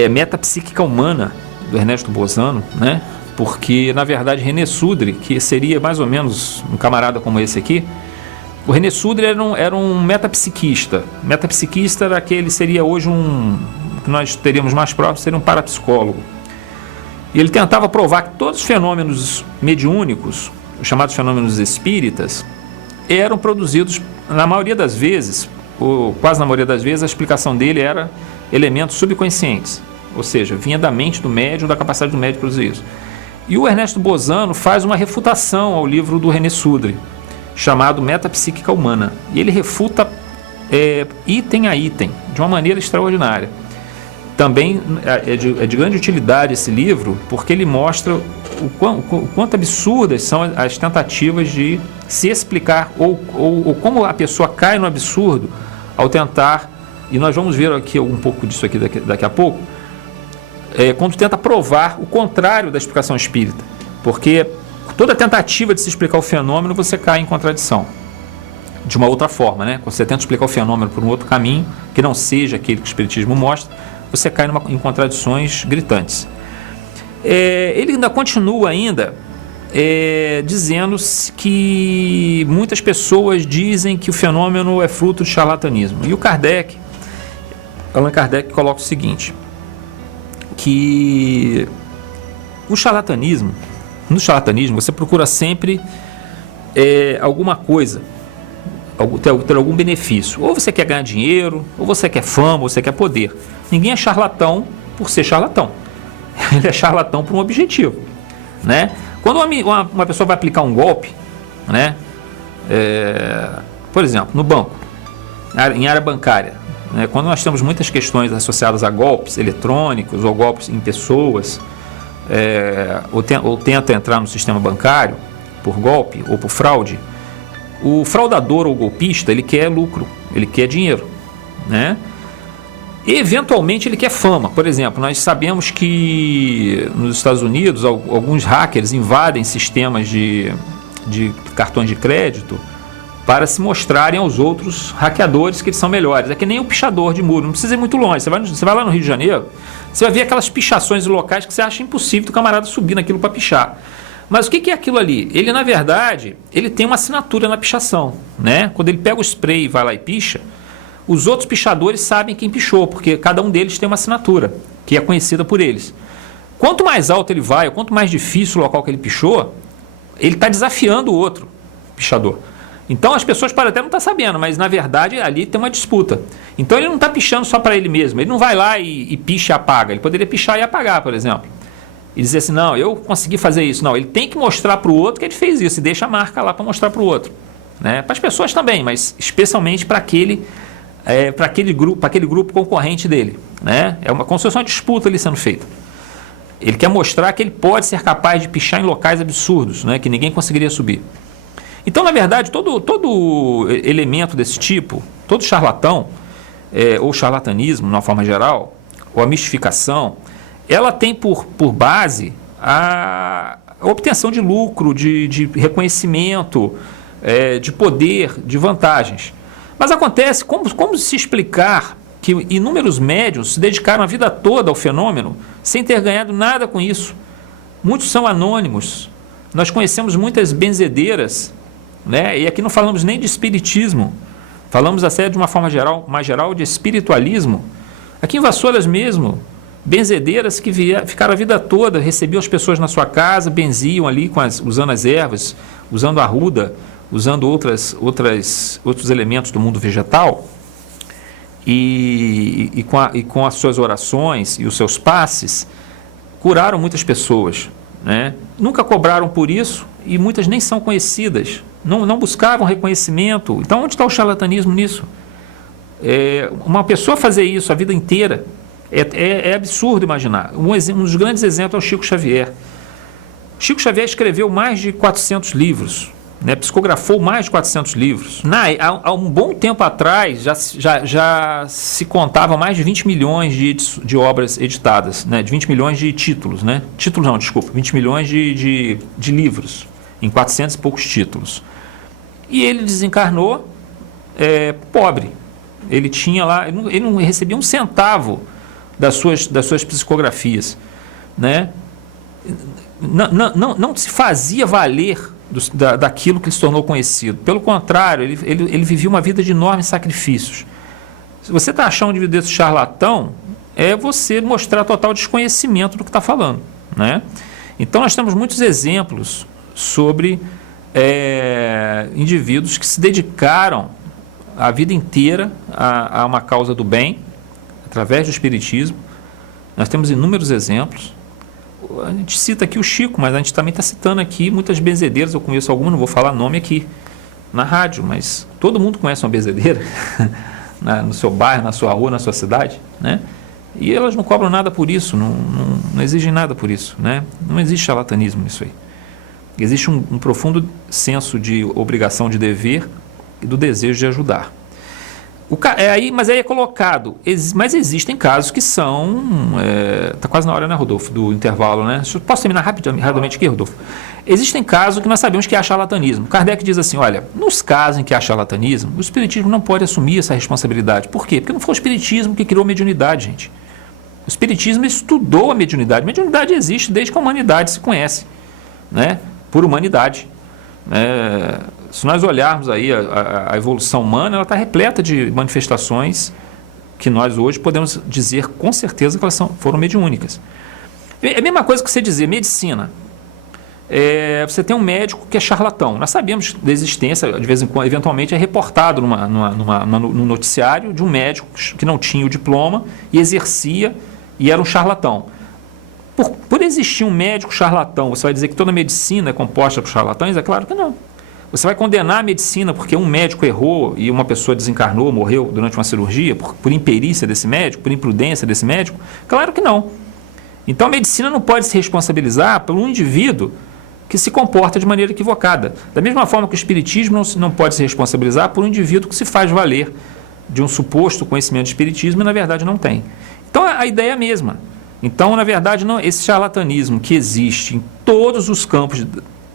Metapsíquica Humana, do Ernesto Bozano, né? Porque, na verdade, René Sudre, que seria mais ou menos um camarada como esse aqui, o René Sudre era um metapsiquista. Metapsiquista era seria hoje que nós teríamos mais próximo, seria um parapsicólogo. E ele tentava provar que todos os fenômenos mediúnicos, os chamados fenômenos espíritas, eram produzidos, na maioria das vezes, ou quase na maioria das vezes, a explicação dele era elementos subconscientes, ou seja, vinha da mente do médium, da capacidade do médium produzir isso. E o Ernesto Bozano faz uma refutação ao livro do René Sudre, chamado Metapsíquica Humana. E ele refuta item a item, de uma maneira extraordinária. Também é de grande utilidade esse livro, porque ele mostra o quanto absurdas são as tentativas de se explicar, ou como a pessoa cai no absurdo ao tentar, e nós vamos ver aqui um pouco disso aqui daqui a pouco, quando tenta provar o contrário da explicação espírita, porque toda tentativa de se explicar o fenômeno, você cai em contradição de uma outra forma, né? Quando você tenta explicar o fenômeno por um outro caminho, que não seja aquele que o Espiritismo mostra, você cai em contradições gritantes. Ele ainda continua dizendo que muitas pessoas dizem que o fenômeno é fruto de charlatanismo. E Allan Kardec coloca o seguinte, que no charlatanismo você procura sempre alguma coisa, ter algum benefício. Ou você quer ganhar dinheiro, ou você quer fama, ou você quer poder. Ninguém é charlatão por ser charlatão. Ele é charlatão por um objetivo, né? Quando uma pessoa vai aplicar um golpe, né? Por exemplo, no banco, em área bancária, né? Quando nós temos muitas questões associadas a golpes eletrônicos ou golpes em pessoas, ou tenta entrar no sistema bancário por golpe ou por fraude, o fraudador ou golpista, ele quer lucro, ele quer dinheiro, né? E, eventualmente, ele quer fama. Por exemplo, nós sabemos que nos Estados Unidos alguns hackers invadem sistemas de cartões de crédito para se mostrarem aos outros hackeadores que eles são melhores. É que nem o pichador de muro, não precisa ir muito longe. Você vai lá no Rio de Janeiro, você vai ver aquelas pichações locais que você acha impossível do camarada subir naquilo para pichar. Mas o que é aquilo ali? Ele, na verdade, ele tem uma assinatura na pichação, né? Quando ele pega o spray e vai lá e picha, os outros pichadores sabem quem pichou, porque cada um deles tem uma assinatura, que é conhecida por eles. Quanto mais alto ele vai, ou quanto mais difícil o local que ele pichou, ele está desafiando o outro pichador. Então as pessoas podem até não estar sabendo, mas na verdade ali tem uma disputa. Então ele não está pichando só para ele mesmo, ele não vai lá e picha e apaga. Ele poderia pichar e apagar, por exemplo. E dizer assim, não, eu consegui fazer isso. Não, ele tem que mostrar para o outro que ele fez isso e deixa a marca lá para mostrar para o outro, né? Para as pessoas também, mas especialmente para aquele grupo concorrente dele, né? Como se fosse uma disputa ali sendo feita. Ele quer mostrar que ele pode ser capaz de pichar em locais absurdos, né? Que ninguém conseguiria subir. Então, na verdade, todo elemento desse tipo, todo charlatão, ou charlatanismo, de uma forma geral, ou a mistificação, ela tem por base a obtenção de lucro, de reconhecimento, de poder, de vantagens. Mas acontece, como se explicar que inúmeros médiuns se dedicaram a vida toda ao fenômeno sem ter ganhado nada com isso? Muitos são anônimos. Nós conhecemos muitas benzedeiras, né? E aqui não falamos nem de espiritismo, falamos até de uma forma mais geral de espiritualismo. Aqui em Vassouras mesmo, benzedeiras que ficaram a vida toda, recebiam as pessoas na sua casa, benziam ali usando as ervas, usando a arruda, usando outros elementos do mundo vegetal, e com as suas orações e os seus passes, curaram muitas pessoas, né? Nunca cobraram por isso e muitas nem são conhecidas, não buscavam reconhecimento. Então, onde está o charlatanismo nisso? Uma pessoa fazer isso a vida inteira é absurdo imaginar. Um dos grandes exemplos é o Chico Xavier. Chico Xavier escreveu mais de 400 livros, né? Psicografou mais de 400 livros. Há um bom tempo atrás já se contava mais de 20 milhões de obras editadas, né? De 20 milhões de títulos, né? 20 milhões de livros, em 400 e poucos títulos. E ele desencarnou pobre. Ele tinha lá, ele não recebia um centavo das suas psicografias, né? Não se fazia valer daquilo que ele se tornou conhecido. Pelo contrário, ele vivia uma vida de enormes sacrifícios. Se você está achando um indivíduo desse charlatão, é você mostrar total desconhecimento do que está falando, né? Então nós temos muitos exemplos sobre indivíduos que se dedicaram a vida inteira a uma causa do bem, através do espiritismo. Nós temos inúmeros exemplos. A gente cita aqui o Chico, mas a gente também está citando aqui muitas benzedeiras. Eu conheço algumas, não vou falar nome aqui, na rádio, mas todo mundo conhece uma benzedeira no seu bairro, na sua rua, na sua cidade, né? E elas não cobram nada por isso, não exigem nada por isso, né? Não existe charlatanismo nisso aí. Existe um profundo senso de obrigação, de dever e do desejo de ajudar. Mas aí é colocado, mas existem casos que são, está quase na hora, né, Rodolfo, do intervalo, né? Posso terminar rapidamente aqui, Rodolfo? Existem casos que nós sabemos que há charlatanismo. Kardec diz assim, olha, nos casos em que há charlatanismo, o espiritismo não pode assumir essa responsabilidade. Por quê? Porque não foi o espiritismo que criou a mediunidade, gente. O espiritismo estudou a mediunidade. A mediunidade existe desde que a humanidade se conhece, né? Por humanidade. Se nós olharmos aí a evolução humana, ela está repleta de manifestações que nós hoje podemos dizer com certeza que elas foram mediúnicas. É a mesma coisa que você dizer medicina. Você tem um médico que é charlatão. Nós sabemos da existência, de vez em quando, eventualmente é reportado no noticiário de um médico que não tinha o diploma e exercia e era um charlatão. Por existir um médico charlatão, você vai dizer que toda medicina é composta por charlatães? É claro que não. Você vai condenar a medicina porque um médico errou e uma pessoa desencarnou, morreu durante uma cirurgia, por imperícia desse médico, por imprudência desse médico? Claro que não. Então a medicina não pode se responsabilizar por um indivíduo que se comporta de maneira equivocada. Da mesma forma que o espiritismo não pode se responsabilizar por um indivíduo que se faz valer de um suposto conhecimento de espiritismo e na verdade não tem. Então a ideia é a mesma. Então, na verdade, esse charlatanismo que existe em todos os campos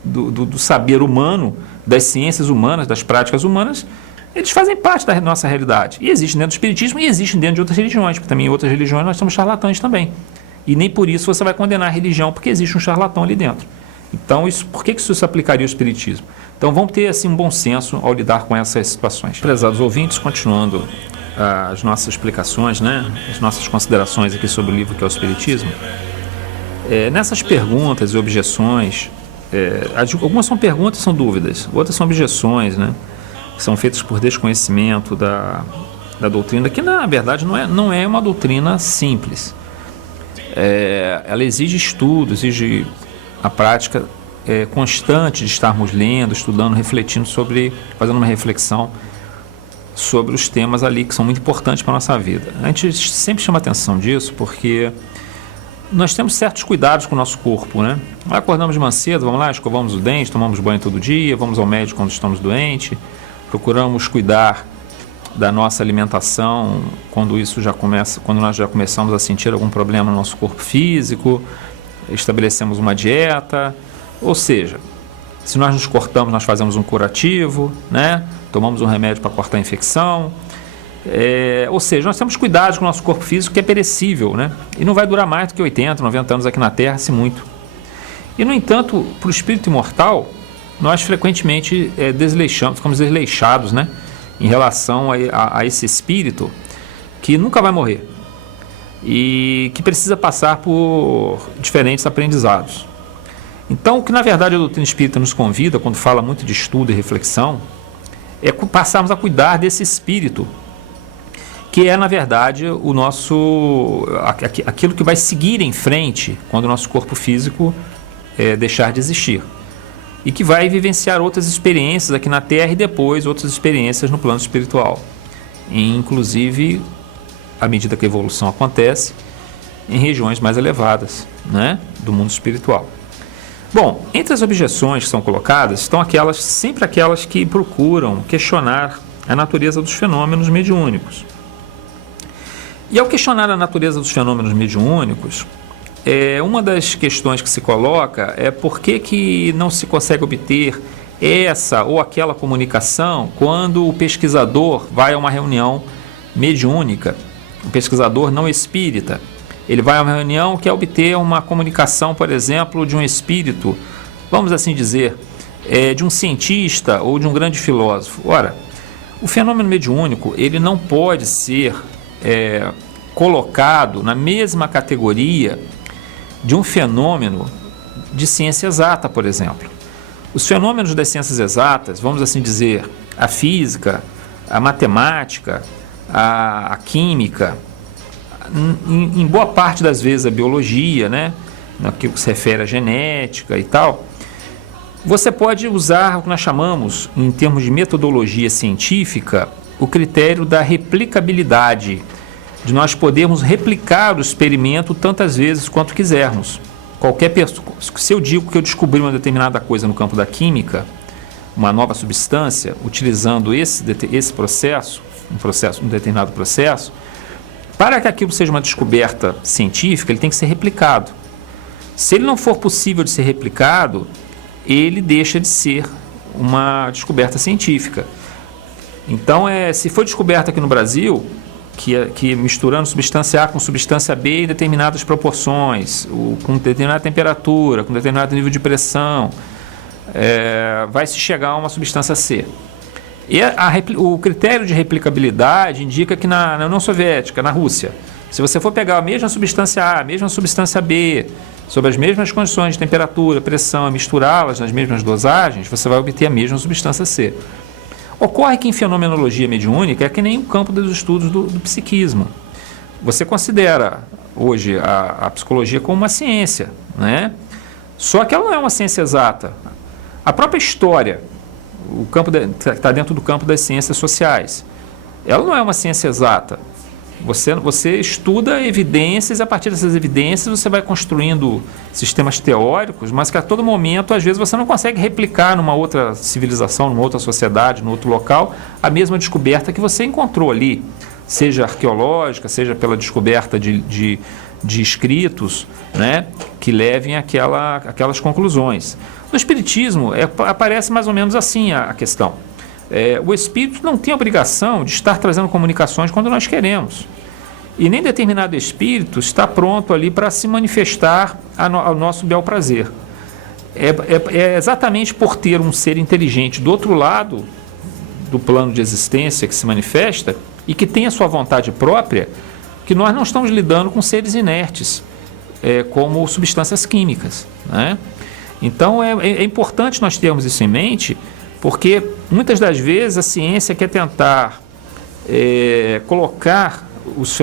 do saber humano, das ciências humanas, das práticas humanas, eles fazem parte da nossa realidade. E existem dentro do espiritismo e existem dentro de outras religiões, porque também em outras religiões nós somos charlatães também. E nem por isso você vai condenar a religião, porque existe um charlatão ali dentro. Então, por que isso se aplicaria ao espiritismo? Então, vamos ter assim, um bom senso ao lidar com essas situações. Prezados ouvintes, continuando as nossas explicações, né? As nossas considerações aqui sobre o livro que é o Espiritismo. Nessas perguntas e objeções, algumas são perguntas e são dúvidas, outras são objeções, né? Que são feitas por desconhecimento da doutrina, que na verdade não é uma doutrina simples. Ela exige estudo, exige a prática constante de estarmos lendo, estudando, refletindo fazendo uma reflexão sobre os temas ali que são muito importantes para a nossa vida. A gente sempre chama atenção disso porque nós temos certos cuidados com o nosso corpo, né? Acordamos de manhã cedo, vamos lá, escovamos o dente, tomamos banho todo dia, vamos ao médico quando estamos doentes, procuramos cuidar da nossa alimentação quando nós já começamos a sentir algum problema no nosso corpo físico, estabelecemos uma dieta, ou seja, se nós nos cortamos, nós fazemos um curativo, né? Tomamos um remédio para cortar a infecção. Ou seja, nós temos cuidados com o nosso corpo físico que é perecível, né? E não vai durar mais do que 80, 90 anos aqui na Terra, se muito. E, no entanto, para o espírito imortal, nós frequentemente ficamos desleixados, né? Em relação a esse espírito que nunca vai morrer e que precisa passar por diferentes aprendizados. Então, o que na verdade a doutrina espírita nos convida, quando fala muito de estudo e reflexão, é passarmos a cuidar desse espírito, que é na verdade aquilo que vai seguir em frente quando o nosso corpo físico deixar de existir. E que vai vivenciar outras experiências aqui na Terra e depois outras experiências no plano espiritual. Inclusive, à medida que a evolução acontece, em regiões mais elevadas, né, do mundo espiritual. Bom, entre as objeções que são colocadas estão sempre aquelas que procuram questionar a natureza dos fenômenos mediúnicos. E ao questionar a natureza dos fenômenos mediúnicos, uma das questões que se coloca é por que não se consegue obter essa ou aquela comunicação quando o pesquisador vai a uma reunião mediúnica, o pesquisador não espírita. Ele vai a uma reunião que quer obter uma comunicação, por exemplo, de um espírito, vamos assim dizer, de um cientista ou de um grande filósofo. Ora, o fenômeno mediúnico ele não pode ser colocado na mesma categoria de um fenômeno de ciência exata, por exemplo. Os fenômenos das ciências exatas, vamos assim dizer, a física, a matemática, a química, em boa parte das vezes a biologia, né, naquilo que se refere à genética e tal, Você pode usar o que nós chamamos, em termos de metodologia científica, o critério da replicabilidade, de nós podermos replicar o experimento tantas vezes quanto quisermos. Qualquer pessoa, se eu digo que eu descobri uma determinada coisa no campo da química, uma nova substância, utilizando esse processo, um determinado processo, para que aquilo seja uma descoberta científica, ele tem que ser replicado. Se ele não for possível de ser replicado, ele deixa de ser uma descoberta científica. Então, se for descoberta aqui no Brasil, que misturando substância A com substância B em determinadas proporções, com determinada temperatura, com determinado nível de pressão, vai se chegar a uma substância C. E o critério de replicabilidade indica que na União Soviética, na Rússia, se você for pegar a mesma substância A, a mesma substância B, sob as mesmas condições de temperatura, pressão, e misturá-las nas mesmas dosagens, você vai obter a mesma substância C. Ocorre que em fenomenologia mediúnica é que nem o campo dos estudos do psiquismo. Você considera hoje a psicologia como uma ciência, né? Só que ela não é uma ciência exata. A própria história, o campo está dentro do campo das ciências sociais, ela não é uma ciência exata. Você estuda evidências e a partir dessas evidências você vai construindo sistemas teóricos, mas que a todo momento, às vezes, você não consegue replicar numa outra civilização, numa outra sociedade, num outro local, a mesma descoberta que você encontrou ali, seja arqueológica, seja pela descoberta de escritos, né, que levem aquelas conclusões. No Espiritismo, aparece mais ou menos assim a questão. O espírito não tem obrigação de estar trazendo comunicações quando nós queremos. E nem determinado espírito está pronto ali para se manifestar ao nosso bel prazer. É exatamente por ter um ser inteligente do outro lado do plano de existência que se manifesta e que tem a sua vontade própria, que nós não estamos lidando com seres inertes, como substâncias químicas, né? Então é importante nós termos isso em mente, porque muitas das vezes a ciência quer tentar colocar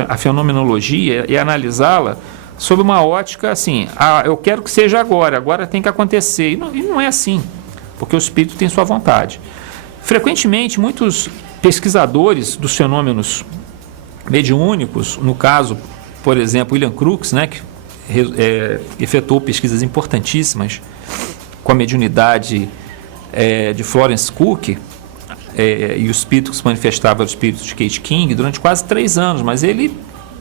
a fenomenologia e analisá-la sob uma ótica assim, eu quero que seja agora tem que acontecer. E não é assim, porque o espírito tem sua vontade. Frequentemente, muitos pesquisadores dos fenômenos mediúnicos, no caso, por exemplo, William Crookes, né, que efetuou pesquisas importantíssimas com a mediunidade de Florence Cook, e o espírito que se manifestava era o espírito de Kate King durante quase 3 anos, mas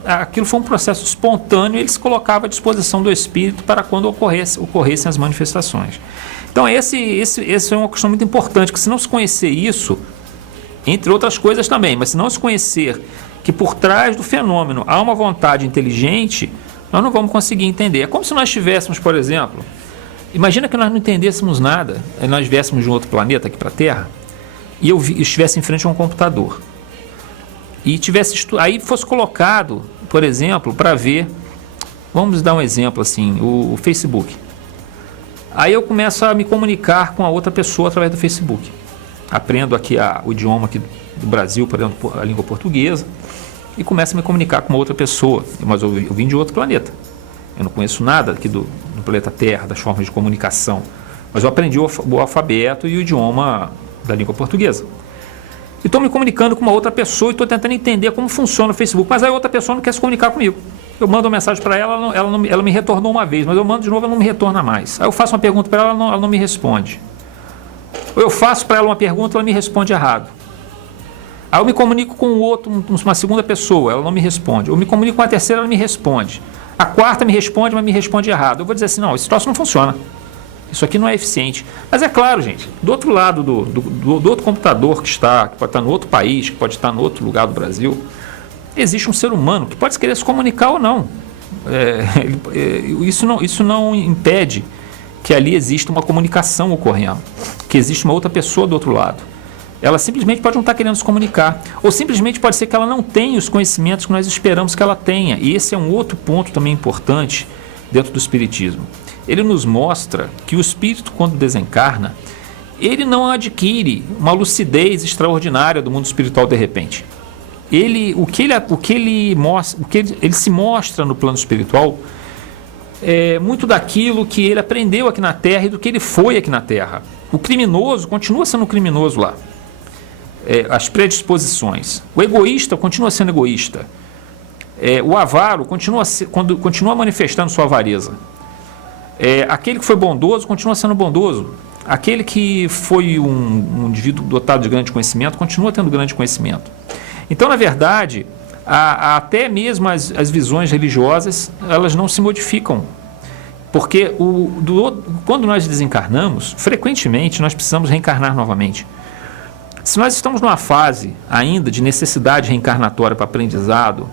aquilo foi um processo espontâneo e ele se colocava à disposição do espírito para quando ocorressem as manifestações. Então esse é uma questão muito importante, que se não se conhecer isso, entre outras coisas também, mas se não se conhecer que por trás do fenômeno há uma vontade inteligente, nós não vamos conseguir entender. É como se nós tivéssemos, por exemplo, imagina que nós não entendêssemos nada, nós viéssemos de um outro planeta aqui para a Terra, e eu estivesse em frente a um computador, e aí fosse colocado, por exemplo, para ver, vamos dar um exemplo assim, o Facebook. Aí eu começo a me comunicar com a outra pessoa através do Facebook. Aprendo aqui o idioma aqui do Brasil, por exemplo, a língua portuguesa, e começo a me comunicar com uma outra pessoa, mas eu vim de outro planeta. Eu não conheço nada aqui do planeta Terra, das formas de comunicação, mas eu aprendi o alfabeto e o idioma da língua portuguesa. E estou me comunicando com uma outra pessoa e estou tentando entender como funciona o Facebook, mas aí a outra pessoa não quer se comunicar comigo. Eu mando uma mensagem para ela, ela me retornou uma vez, mas eu mando de novo, ela não me retorna mais. Aí eu faço uma pergunta para ela, ela não me responde. Ou eu faço para ela uma pergunta, ela me responde errado. Aí eu me comunico com uma segunda pessoa, ela não me responde. Eu me comunico com a terceira, ela me responde. A quarta me responde, mas me responde errado. Eu vou dizer assim, não, esse troço não funciona. Isso aqui não é eficiente. Mas é claro, gente, do outro lado do outro computador que pode estar no outro país, que pode estar no outro lugar do Brasil, existe um ser humano que pode querer se comunicar ou não. Isso não impede que ali exista uma comunicação ocorrendo, que existe uma outra pessoa do outro lado. Ela simplesmente pode não estar querendo se comunicar, ou simplesmente pode ser que ela não tenha os conhecimentos que nós esperamos que ela tenha. E esse é um outro ponto também importante dentro do Espiritismo. Ele nos mostra que o espírito, quando desencarna, ele não adquire uma lucidez extraordinária do mundo espiritual de repente. Ele se mostra no plano espiritual muito daquilo que ele aprendeu aqui na Terra e do que ele foi aqui na Terra. O criminoso continua sendo criminoso lá. As predisposições. O egoísta continua sendo egoísta. O avaro continua manifestando sua avareza. Aquele que foi bondoso continua sendo bondoso. Aquele que foi um indivíduo dotado de grande conhecimento continua tendo grande conhecimento. Então, na verdade, até mesmo as visões religiosas, elas não se modificam. Porque quando nós desencarnamos, frequentemente nós precisamos reencarnar novamente. Se nós estamos numa fase ainda de necessidade reencarnatória para aprendizado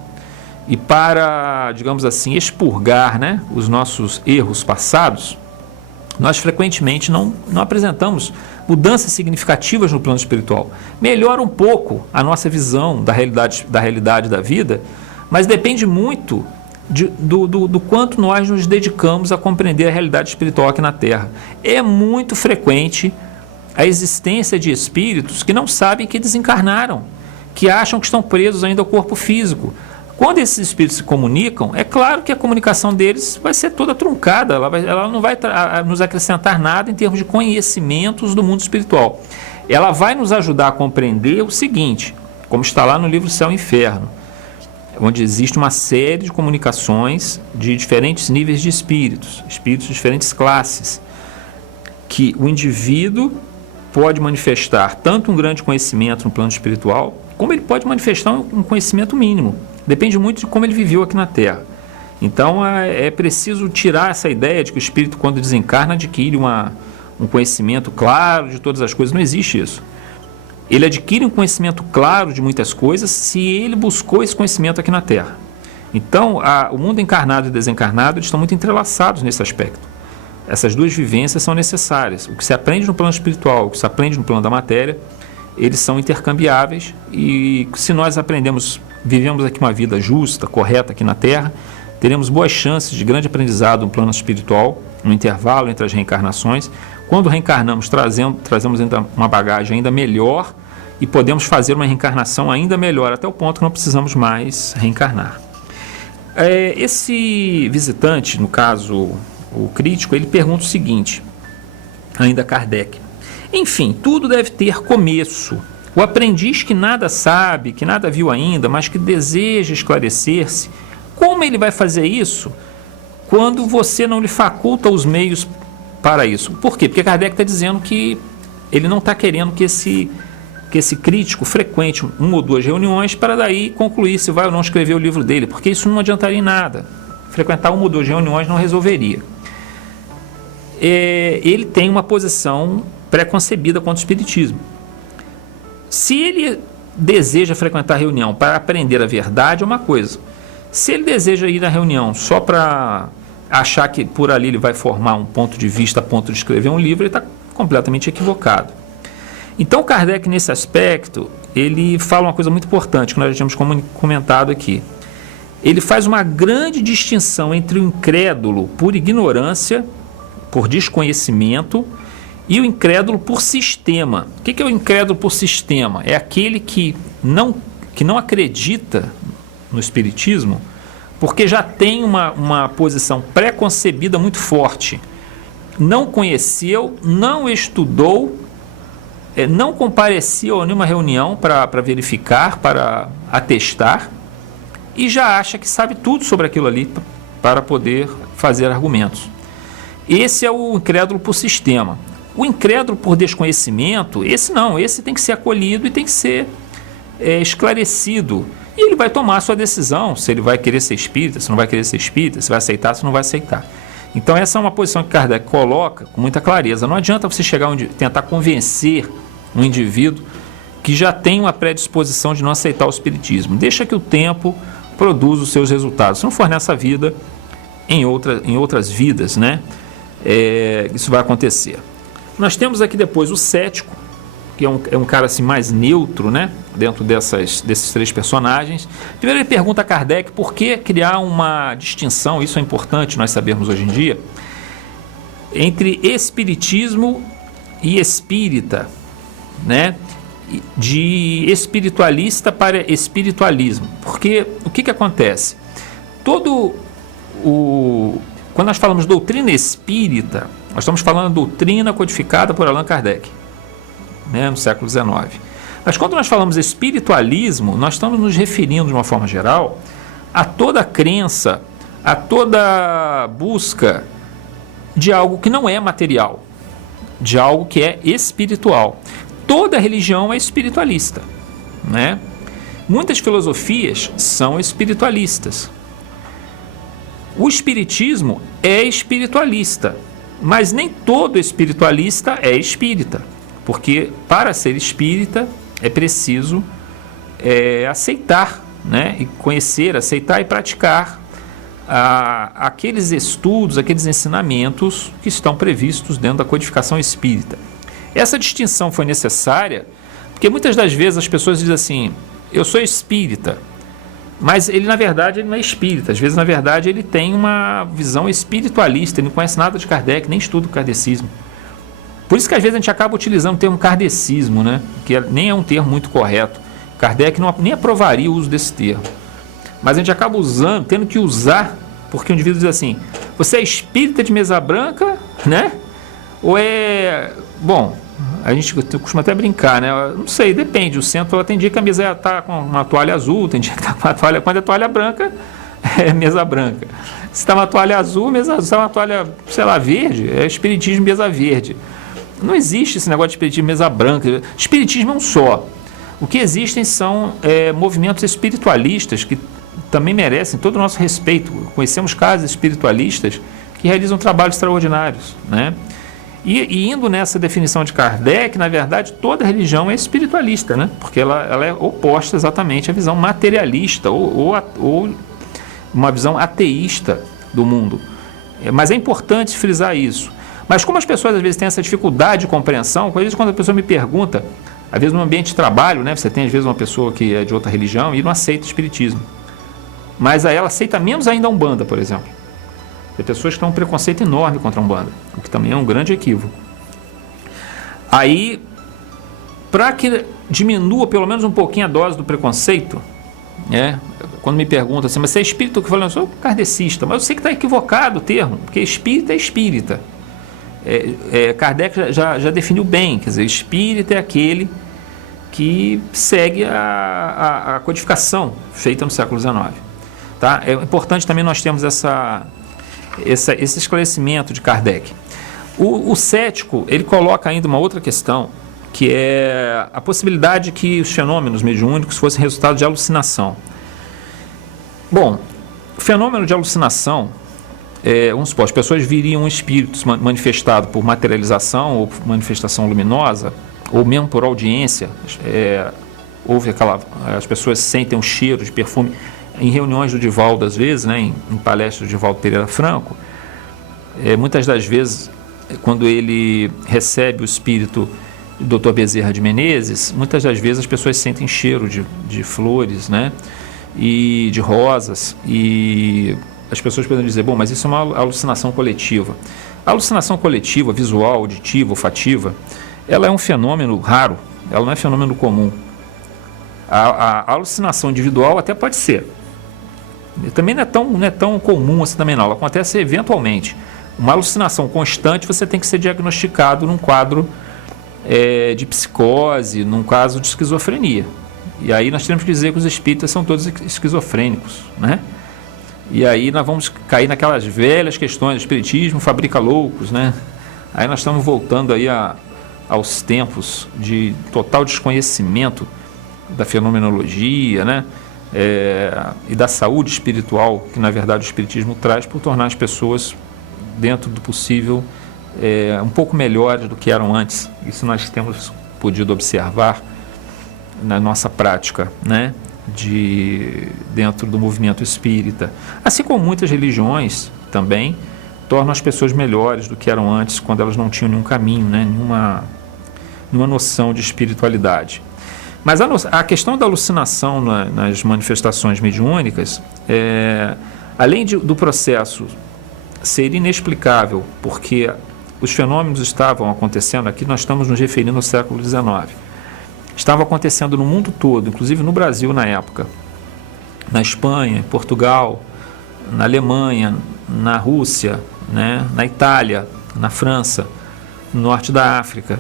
e para, digamos assim, expurgar, né, os nossos erros passados, nós frequentemente não apresentamos mudanças significativas no plano espiritual. Melhora um pouco a nossa visão da realidade da vida, mas depende muito do quanto nós nos dedicamos a compreender a realidade espiritual aqui na Terra. É muito frequente a existência de espíritos que não sabem que desencarnaram, que acham que estão presos ainda ao corpo físico. Quando esses espíritos se comunicam, é claro que a comunicação deles vai ser toda truncada, ela não vai nos acrescentar nada em termos de conhecimentos do mundo espiritual. Ela vai nos ajudar a compreender o seguinte, como está lá no livro Céu e Inferno, onde existe uma série de comunicações de diferentes níveis de espíritos de diferentes classes, que o indivíduo pode manifestar tanto um grande conhecimento no plano espiritual, como ele pode manifestar um conhecimento mínimo. Depende muito de como ele viveu aqui na Terra. Então é preciso tirar essa ideia de que o espírito, quando desencarna, adquire um conhecimento claro de todas as coisas. Não existe isso. Ele adquire um conhecimento claro de muitas coisas se ele buscou esse conhecimento aqui na Terra. Então, o mundo encarnado e desencarnado estão muito entrelaçados nesse aspecto. Essas duas vivências são necessárias. O que se aprende no plano espiritual, o que se aprende no plano da matéria, eles são intercambiáveis, e se nós vivemos aqui uma vida justa, correta aqui na Terra, teremos boas chances de grande aprendizado no plano espiritual, no intervalo entre as reencarnações. Quando reencarnamos, trazemos ainda uma bagagem ainda melhor e podemos fazer uma reencarnação ainda melhor, até o ponto que não precisamos mais reencarnar. Esse visitante, no caso o crítico, ele pergunta o seguinte, ainda Kardec: enfim, tudo deve ter começo. O aprendiz que nada sabe, que nada viu ainda, mas que deseja esclarecer-se, como ele vai fazer isso quando você não lhe faculta os meios para isso? Por quê? Porque Kardec está dizendo que ele não está querendo que esse crítico frequente uma ou duas reuniões para daí concluir se vai ou não escrever o livro dele, porque isso não adiantaria em nada. Frequentar uma ou duas reuniões não resolveria. Ele tem uma posição pré-concebida contra o espiritismo. Se ele deseja frequentar a reunião para aprender a verdade, é uma coisa. Se ele deseja ir na reunião só para achar que por ali ele vai formar um ponto de vista a ponto de escrever um livro, ele está completamente equivocado. Então, Kardec, nesse aspecto, ele fala uma coisa muito importante que nós já tínhamos comentado aqui. Ele faz uma grande distinção entre o incrédulo por ignorância, por desconhecimento, e o incrédulo por sistema. O que é o incrédulo por sistema? É aquele que não acredita no espiritismo porque já tem uma posição pré-concebida muito forte. Não conheceu, não estudou, não compareceu a nenhuma reunião para verificar, para atestar, e já acha que sabe tudo sobre aquilo ali para poder fazer argumentos. Esse é o incrédulo por sistema. O incrédulo por desconhecimento, esse tem que ser acolhido e tem que ser esclarecido. E ele vai tomar a sua decisão, se ele vai querer ser espírita, se não vai querer ser espírita, se vai aceitar, se não vai aceitar. Então essa é uma posição que Kardec coloca com muita clareza. Não adianta você tentar convencer um indivíduo que já tem uma predisposição de não aceitar o espiritismo. Deixa que o tempo produza os seus resultados. Se não for nessa vida, em outras vidas, né? Isso vai acontecer. Nós temos aqui depois o cético, que é um cara assim mais neutro, né? Dentro desses três personagens. Primeiro ele pergunta a Kardec por que criar uma distinção, isso é importante nós sabermos hoje em dia, entre espiritismo e espírita, né? De espiritualista para espiritualismo. Porque o que acontece? Todo o quando nós falamos doutrina espírita, nós estamos falando doutrina codificada por Allan Kardec, né, no século XIX. Mas quando nós falamos espiritualismo, nós estamos nos referindo, de uma forma geral, a toda crença, a toda busca de algo que não é material, de algo que é espiritual. Toda religião é espiritualista, né? Muitas filosofias são espiritualistas. O espiritismo é espiritualista, mas nem todo espiritualista é espírita, porque para ser espírita é preciso aceitar, né? E conhecer, aceitar e praticar aqueles estudos, aqueles ensinamentos que estão previstos dentro da codificação espírita. Essa distinção foi necessária porque muitas das vezes as pessoas dizem assim: eu sou espírita, mas ele na verdade ele não é espírita. Às vezes na verdade ele tem uma visão espiritualista, ele não conhece nada de Kardec, nem estuda o kardecismo. Por isso que às vezes a gente acaba utilizando o termo kardecismo, né? Que nem é um termo muito correto. Kardec nem aprovaria o uso desse termo. Mas a gente acaba usando, tendo que usar, porque o indivíduo diz assim: você é espírita de mesa branca, né? Ou é... Bom, a gente costuma até brincar, né? Não sei, depende. O centro, tem dia que a mesa está com uma toalha azul, tem dia que está com uma toalha... Quando é toalha branca, é mesa branca. Se está uma toalha azul, mesa azul. Se está uma toalha, sei lá, verde, é espiritismo mesa verde. Não existe esse negócio de espiritismo mesa branca. Espiritismo é um só. O que existem são movimentos espiritualistas que também merecem todo o nosso respeito. Conhecemos casos espiritualistas que realizam trabalhos extraordinários, né? E indo nessa definição de Kardec, na verdade, toda religião é espiritualista, né? Porque ela é oposta exatamente à visão materialista ou uma visão ateísta do mundo. Mas é importante frisar isso. Mas como as pessoas às vezes têm essa dificuldade de compreensão, às vezes quando a pessoa me pergunta, às vezes no ambiente de trabalho, né, você tem às vezes uma pessoa que é de outra religião e não aceita o espiritismo. Mas aí ela aceita menos ainda a Umbanda, por exemplo. Tem pessoas que têm um preconceito enorme contra a Umbanda, o que também é um grande equívoco. Aí, para que diminua pelo menos um pouquinho a dose do preconceito, né, quando me perguntam assim, mas você é espírita? Eu falo, eu sou kardecista, mas eu sei que está equivocado o termo, porque espírita é espírita. Kardec já definiu bem, quer dizer, espírita é aquele que segue a codificação feita no século XIX. Tá? É importante também nós termos esse esclarecimento de Kardec. O cético, ele coloca ainda uma outra questão, que é a possibilidade que os fenômenos mediúnicos fossem resultado de alucinação. Bom, o fenômeno de alucinação, vamos supor, as pessoas viriam um espírito manifestado por materialização ou por manifestação luminosa, ou mesmo por audiência, as pessoas sentem um cheiro de perfume. Em reuniões do Divaldo, às vezes, né, em palestras do Divaldo Pereira Franco, muitas das vezes, quando ele recebe o espírito do Dr. Bezerra de Menezes, muitas das vezes as pessoas sentem cheiro de flores, né, e de rosas, e as pessoas podem dizer, bom, mas isso é uma alucinação coletiva. A alucinação coletiva, visual, auditiva, olfativa, ela é um fenômeno raro, ela não é fenômeno comum. A alucinação individual até pode ser. Também não é tão comum assim também não, ela acontece eventualmente. Uma alucinação constante você tem que ser diagnosticado num quadro de psicose, num caso de esquizofrenia. E aí nós temos que dizer que os espíritas são todos esquizofrênicos, né? E aí nós vamos cair naquelas velhas questões, o espiritismo fabrica loucos, né? Aí nós estamos voltando aí aos tempos de total desconhecimento da fenomenologia, né? E da saúde espiritual que na verdade o espiritismo traz, por tornar as pessoas, dentro do possível, um pouco melhores do que eram antes. Isso nós temos podido observar na nossa prática, né? Dentro do movimento espírita, assim como muitas religiões também tornam as pessoas melhores do que eram antes, quando elas não tinham nenhum caminho, né? nenhuma noção de espiritualidade. Mas a questão da alucinação nas manifestações mediúnicas, além do processo ser inexplicável, porque os fenômenos estavam acontecendo, aqui nós estamos nos referindo ao século XIX, estava acontecendo no mundo todo, inclusive no Brasil na época, na Espanha, em Portugal, na Alemanha, na Rússia, né, na Itália, na França, no norte da África,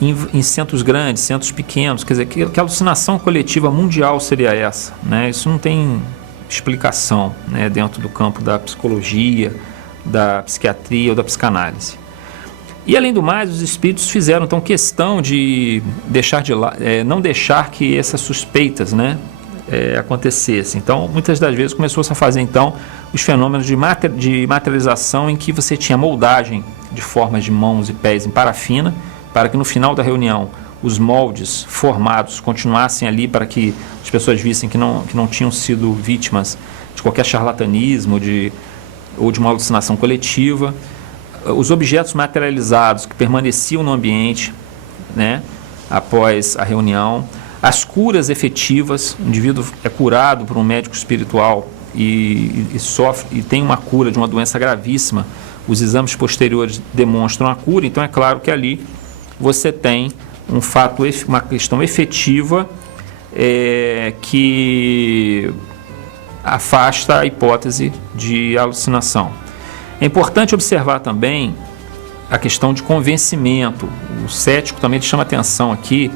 em centros grandes, centros pequenos. Quer dizer, que alucinação coletiva mundial seria essa, né? Isso não tem explicação, né, dentro do campo da psicologia, da psiquiatria ou da psicanálise. E além do mais, os espíritos fizeram então questão de não deixar que essas suspeitas, né, acontecessem. Então, muitas das vezes começou-se a fazer então os fenômenos de materialização, em que você tinha moldagem de formas de mãos e pés em parafina, para que no final da reunião os moldes formados continuassem ali, para que as pessoas vissem que não tinham sido vítimas de qualquer charlatanismo ou de uma alucinação coletiva. Os objetos materializados que permaneciam no ambiente, né, após a reunião. As curas efetivas, o indivíduo é curado por um médico espiritual e sofre e tem uma cura de uma doença gravíssima. Os exames posteriores demonstram a cura, então é claro que ali você tem uma questão efetiva que afasta a hipótese de alucinação. É importante observar também a questão de convencimento. O cético também chama atenção aqui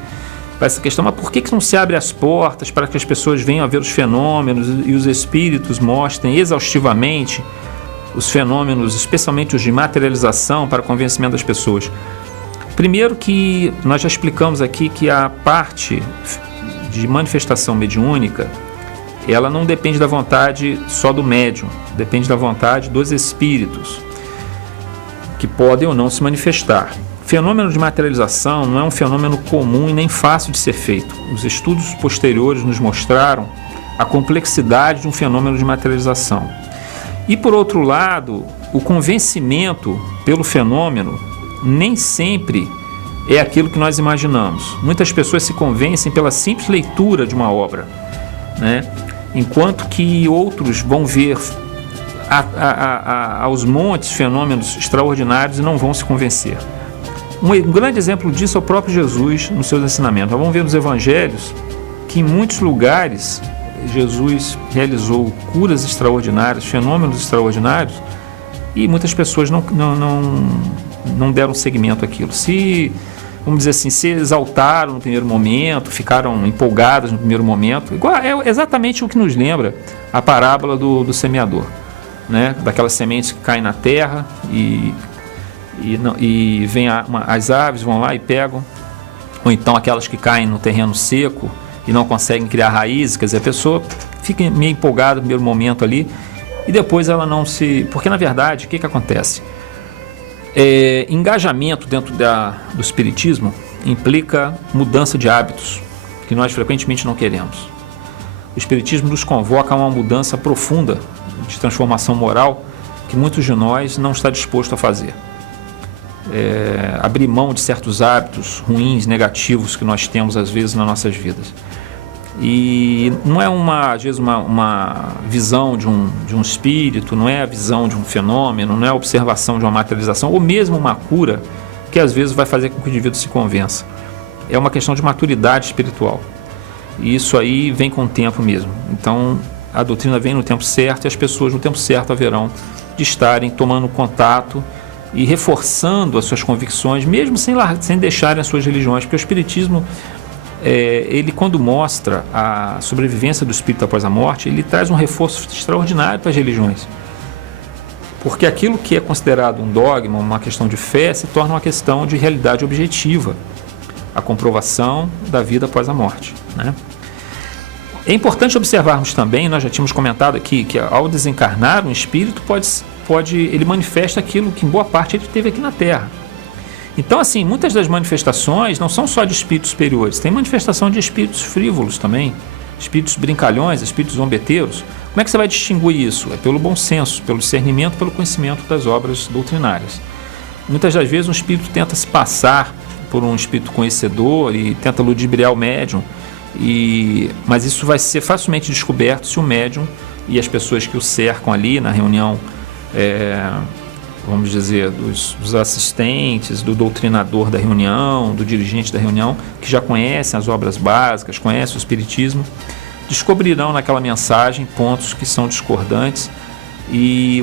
para essa questão, mas por que não se abre as portas para que as pessoas venham a ver os fenômenos e os espíritos mostrem exaustivamente os fenômenos, especialmente os de materialização, para convencimento das pessoas? Primeiro, que nós já explicamos aqui que a parte de manifestação mediúnica, ela não depende da vontade só do médium, depende da vontade dos espíritos, que podem ou não se manifestar. O fenômeno de materialização não é um fenômeno comum e nem fácil de ser feito. Os estudos posteriores nos mostraram a complexidade de um fenômeno de materialização. E, por outro lado, o convencimento pelo fenômeno nem sempre é aquilo que nós imaginamos. Muitas pessoas se convencem pela simples leitura de uma obra, né? Enquanto que outros vão ver aos montes fenômenos extraordinários e não vão se convencer. Um grande exemplo disso é o próprio Jesus nos seus ensinamentos. Nós vamos ver nos evangelhos que em muitos lugares Jesus realizou curas extraordinárias, fenômenos extraordinários, e muitas pessoas não deram seguimento àquilo. Vamos dizer assim, se exaltaram no primeiro momento, ficaram empolgadas no primeiro momento. É exatamente o que nos lembra a parábola do semeador, né? Daquelas sementes que caem na terra e vem as aves vão lá e pegam, ou então aquelas que caem no terreno seco e não conseguem criar raízes. Quer dizer, a pessoa fica meio empolgada no primeiro momento ali e depois ela não se... Porque, na verdade, o que acontece? Engajamento dentro do espiritismo implica mudança de hábitos, que nós frequentemente não queremos. O espiritismo nos convoca a uma mudança profunda de transformação moral que muitos de nós não está disposto a fazer. Abrir mão de certos hábitos ruins, negativos que nós temos às vezes nas nossas vidas. E não é às vezes uma visão de um espírito, não é a visão de um fenômeno, não é a observação de uma materialização, ou mesmo uma cura, que às vezes vai fazer com que o indivíduo se convença. É uma questão de maturidade espiritual. E isso aí vem com o tempo mesmo. Então, a doutrina vem no tempo certo e as pessoas no tempo certo haverão de estarem tomando contato e reforçando as suas convicções, mesmo sem deixarem as suas religiões, porque o espiritismo, ele, quando mostra a sobrevivência do espírito após a morte, ele traz um reforço extraordinário para as religiões, porque aquilo que é considerado um dogma, uma questão de fé, se torna uma questão de realidade objetiva, a comprovação da vida após a morte, né? É importante observarmos também, nós já tínhamos comentado aqui, que ao desencarnar um espírito ele manifesta aquilo que em boa parte ele teve aqui na Terra. Então, assim, muitas das manifestações não são só de espíritos superiores, tem manifestação de espíritos frívolos também, espíritos brincalhões, espíritos zombeteiros. Como é que você vai distinguir isso? É pelo bom senso, pelo discernimento, pelo conhecimento das obras doutrinárias. Muitas das vezes um espírito tenta se passar por um espírito conhecedor e tenta ludibriar o médium, mas isso vai ser facilmente descoberto se o médium e as pessoas que o cercam ali na reunião, vamos dizer, dos assistentes, do doutrinador da reunião, do dirigente da reunião, que já conhecem as obras básicas, conhecem o espiritismo, descobrirão naquela mensagem pontos que são discordantes E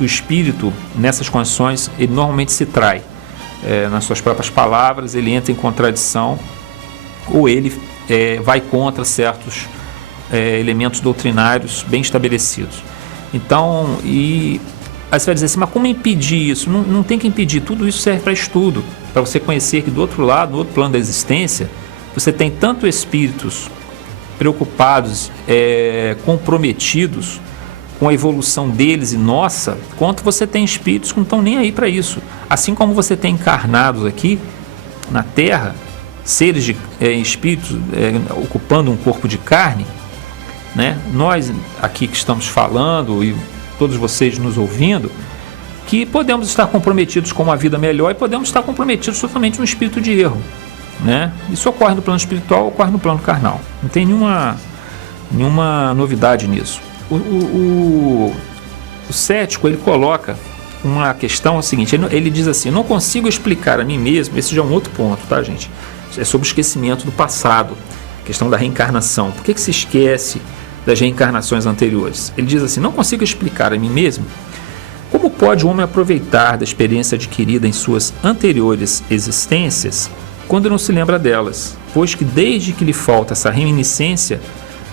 o espírito, nessas condições, ele normalmente se trai. Nas suas próprias palavras, ele entra em contradição, ou ele vai contra certos elementos doutrinários bem estabelecidos. Então, aí você vai dizer assim, mas como impedir isso? Não tem que impedir, tudo isso serve para estudo, para você conhecer que do outro lado, no outro plano da existência, você tem tanto espíritos preocupados, comprometidos com a evolução deles e nossa, quanto você tem espíritos que não estão nem aí para isso. Assim como você tem encarnados aqui na Terra, seres espíritos ocupando um corpo de carne, né? Nós aqui que estamos falando e todos vocês nos ouvindo, que podemos estar comprometidos com uma vida melhor e podemos estar comprometidos totalmente no espírito de erro, né? Isso ocorre no plano espiritual, ocorre no plano carnal. Não tem nenhuma novidade nisso. O cético, ele coloca uma questão seguinte, ele diz assim, não consigo explicar a mim mesmo, esse já é um outro ponto, tá, gente? É sobre o esquecimento do passado, questão da reencarnação. Por que se esquece das reencarnações anteriores? Ele diz assim, não consigo explicar a mim mesmo como pode o homem aproveitar da experiência adquirida em suas anteriores existências quando não se lembra delas, pois que desde que lhe falta essa reminiscência,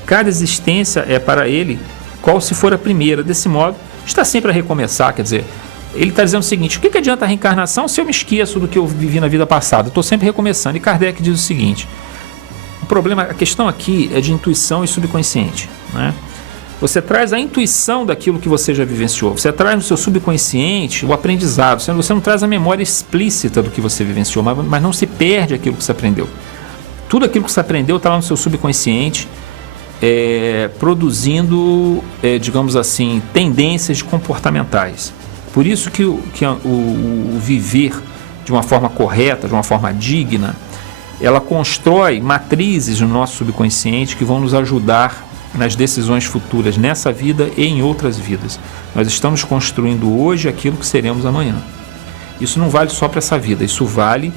cada existência é para ele qual se for a primeira. Desse modo, está sempre a recomeçar. Quer dizer, ele está dizendo o seguinte, o que adianta a reencarnação se eu me esqueço do que eu vivi na vida passada? Estou sempre recomeçando. E Kardec diz o seguinte, a questão aqui é de intuição e subconsciente, né? Você traz a intuição daquilo que você já vivenciou, você traz no seu subconsciente o aprendizado, você não traz a memória explícita do que você vivenciou, mas não se perde aquilo que você aprendeu. Tudo aquilo que você aprendeu está lá no seu subconsciente, produzindo, digamos assim, tendências comportamentais. Por isso que o viver de uma forma correta, de uma forma digna, ela constrói matrizes no nosso subconsciente que vão nos ajudar nas decisões futuras, nessa vida e em outras vidas. Nós estamos construindo hoje aquilo que seremos amanhã. Isso não vale só para essa vida, isso vale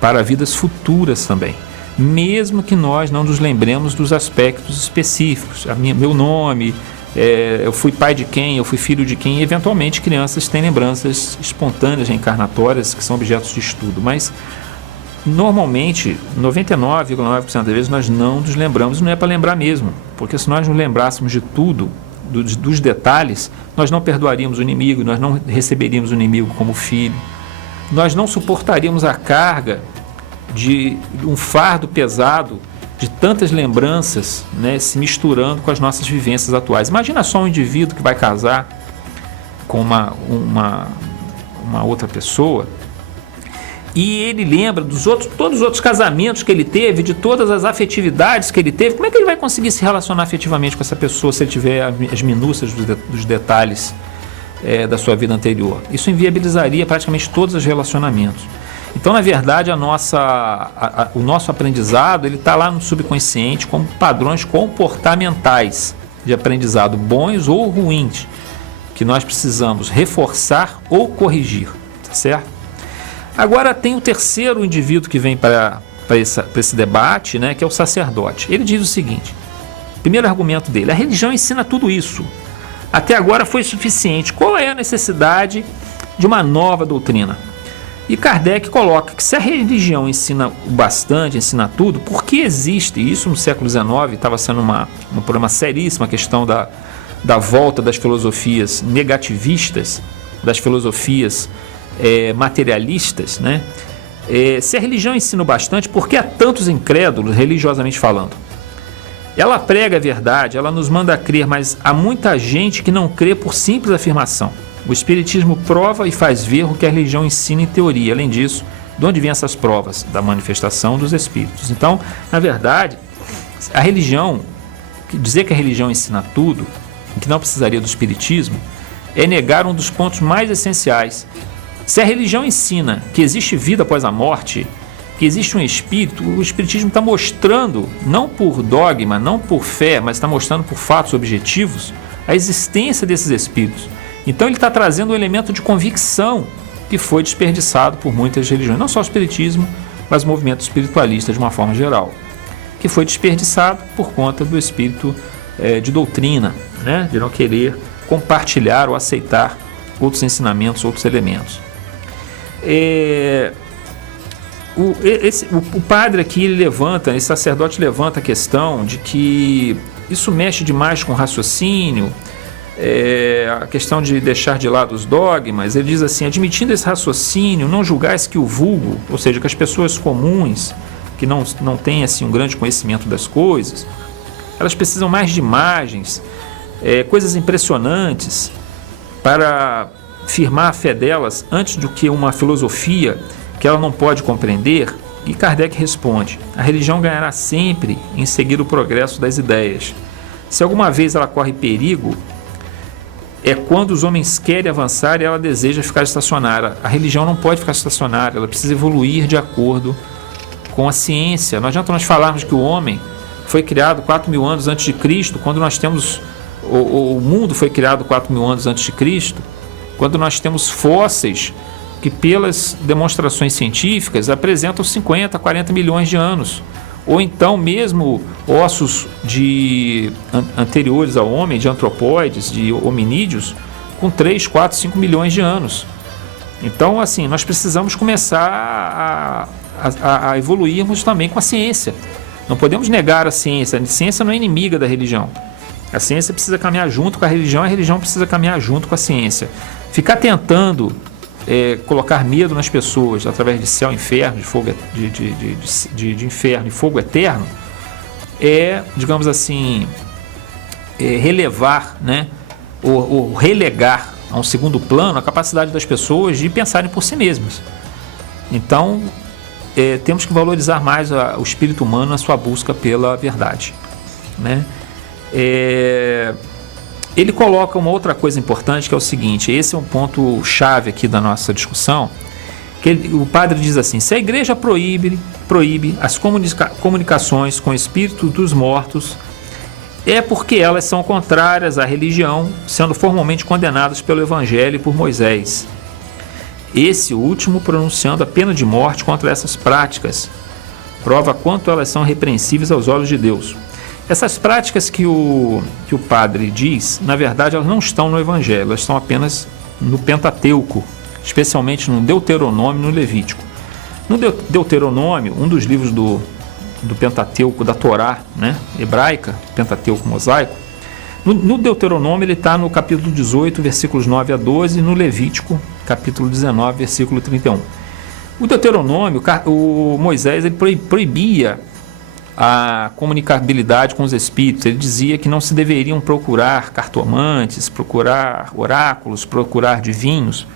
para vidas futuras também. Mesmo que nós não nos lembremos dos aspectos específicos. Meu nome, eu fui pai de quem, eu fui filho de quem, e eventualmente crianças têm lembranças espontâneas, reencarnatórias, que são objetos de estudo, mas normalmente, 99,9% das vezes nós não nos lembramos, e não é para lembrar mesmo, porque se nós nos lembrássemos de tudo, dos detalhes, nós não perdoaríamos o inimigo, nós não receberíamos o inimigo como filho, nós não suportaríamos a carga de um fardo pesado de tantas lembranças, né, se misturando com as nossas vivências atuais. Imagina só um indivíduo que vai casar com uma outra pessoa e ele lembra todos os outros casamentos que ele teve, de todas as afetividades que ele teve. Como é que ele vai conseguir se relacionar afetivamente com essa pessoa se ele tiver as minúcias dos detalhes da sua vida anterior? Isso inviabilizaria praticamente todos os relacionamentos. Então, na verdade, o nosso aprendizado ele está lá no subconsciente como padrões comportamentais de aprendizado, bons ou ruins, que nós precisamos reforçar ou corrigir, tá certo? Agora tem o terceiro indivíduo que vem para esse debate, né, que é o sacerdote. Ele diz o seguinte, primeiro argumento dele, a religião ensina tudo isso. Até agora foi suficiente. Qual é a necessidade de uma nova doutrina? E Kardec coloca que se a religião ensina o bastante, ensina tudo, por que existe, e isso no século XIX estava sendo um problema seríssimo, a questão da volta das filosofias negativistas, das filosofias materialistas, né? Se a religião ensina o bastante, por que há tantos incrédulos, religiosamente falando? Ela prega a verdade, ela nos manda a crer, mas há muita gente que não crê por simples afirmação. O Espiritismo prova e faz ver o que a religião ensina em teoria. Além disso, de onde vêm essas provas? Da manifestação dos Espíritos. Então, na verdade, a religião, dizer que a religião ensina tudo, que não precisaria do Espiritismo, é negar um dos pontos mais essenciais. Se a religião ensina que existe vida após a morte, que existe um espírito, o Espiritismo está mostrando, não por dogma, não por fé, mas está mostrando por fatos objetivos, a existência desses espíritos. Então ele está trazendo um elemento de convicção que foi desperdiçado por muitas religiões, não só o Espiritismo, mas o movimento espiritualista de uma forma geral, que foi desperdiçado por conta do espírito de doutrina, né? De não querer compartilhar ou aceitar outros ensinamentos, outros elementos. O padre aqui, esse sacerdote levanta a questão de que isso mexe demais com o raciocínio, a questão de deixar de lado os dogmas. Ele diz assim: admitindo esse raciocínio, não julgais que o vulgo, ou seja, que as pessoas comuns, que não têm assim, um grande conhecimento das coisas, elas precisam mais de imagens, coisas impressionantes para firmar a fé delas antes do que uma filosofia que ela não pode compreender. E Kardec responde: a religião ganhará sempre em seguir o progresso das ideias. Se alguma vez ela corre perigo, é quando os homens querem avançar e ela deseja ficar estacionária. A religião não pode ficar estacionária, ela precisa evoluir de acordo com a ciência. Não adianta nós falarmos que o homem foi criado 4.000 anos antes de Cristo, quando nós temos o mundo foi criado 4.000 anos antes de Cristo, quando nós temos fósseis que, pelas demonstrações científicas, apresentam 50, 40 milhões de anos. Ou então mesmo ossos anteriores ao homem, de antropóides, de hominídeos, com 3, 4, 5 milhões de anos. Então, assim, nós precisamos começar a evoluirmos também com a ciência. Não podemos negar a ciência. A ciência não é inimiga da religião. A ciência precisa caminhar junto com a religião precisa caminhar junto com a ciência. Ficar tentando colocar medo nas pessoas através de céu, inferno, de fogo, de inferno e fogo eterno, digamos assim, relevar, né, ou relegar a um segundo plano a capacidade das pessoas de pensarem por si mesmas. Então, temos que valorizar mais o espírito humano na sua busca pela verdade, né? Ele coloca uma outra coisa importante, que é o seguinte: esse é um ponto chave aqui da nossa discussão, que o padre diz assim: se a igreja proíbe as comunicações com espíritos dos mortos, é porque elas são contrárias à religião, sendo formalmente condenadas pelo Evangelho e por Moisés, esse último pronunciando a pena de morte contra essas práticas. Prova quanto elas são repreensíveis aos olhos de Deus. Essas práticas que o padre diz, na verdade, elas não estão no Evangelho, elas estão apenas no Pentateuco, especialmente no Deuteronômio e no Levítico. No Deuteronômio, um dos livros do Pentateuco, da Torá, né, hebraica, Pentateuco mosaico, no Deuteronômio ele está no capítulo 18, versículos 9 a 12, e no Levítico, capítulo 19, versículo 31. O Deuteronômio, o Moisés, ele proibia a comunicabilidade com os espíritos. Ele dizia que não se deveriam procurar cartomantes, procurar oráculos, procurar adivinhos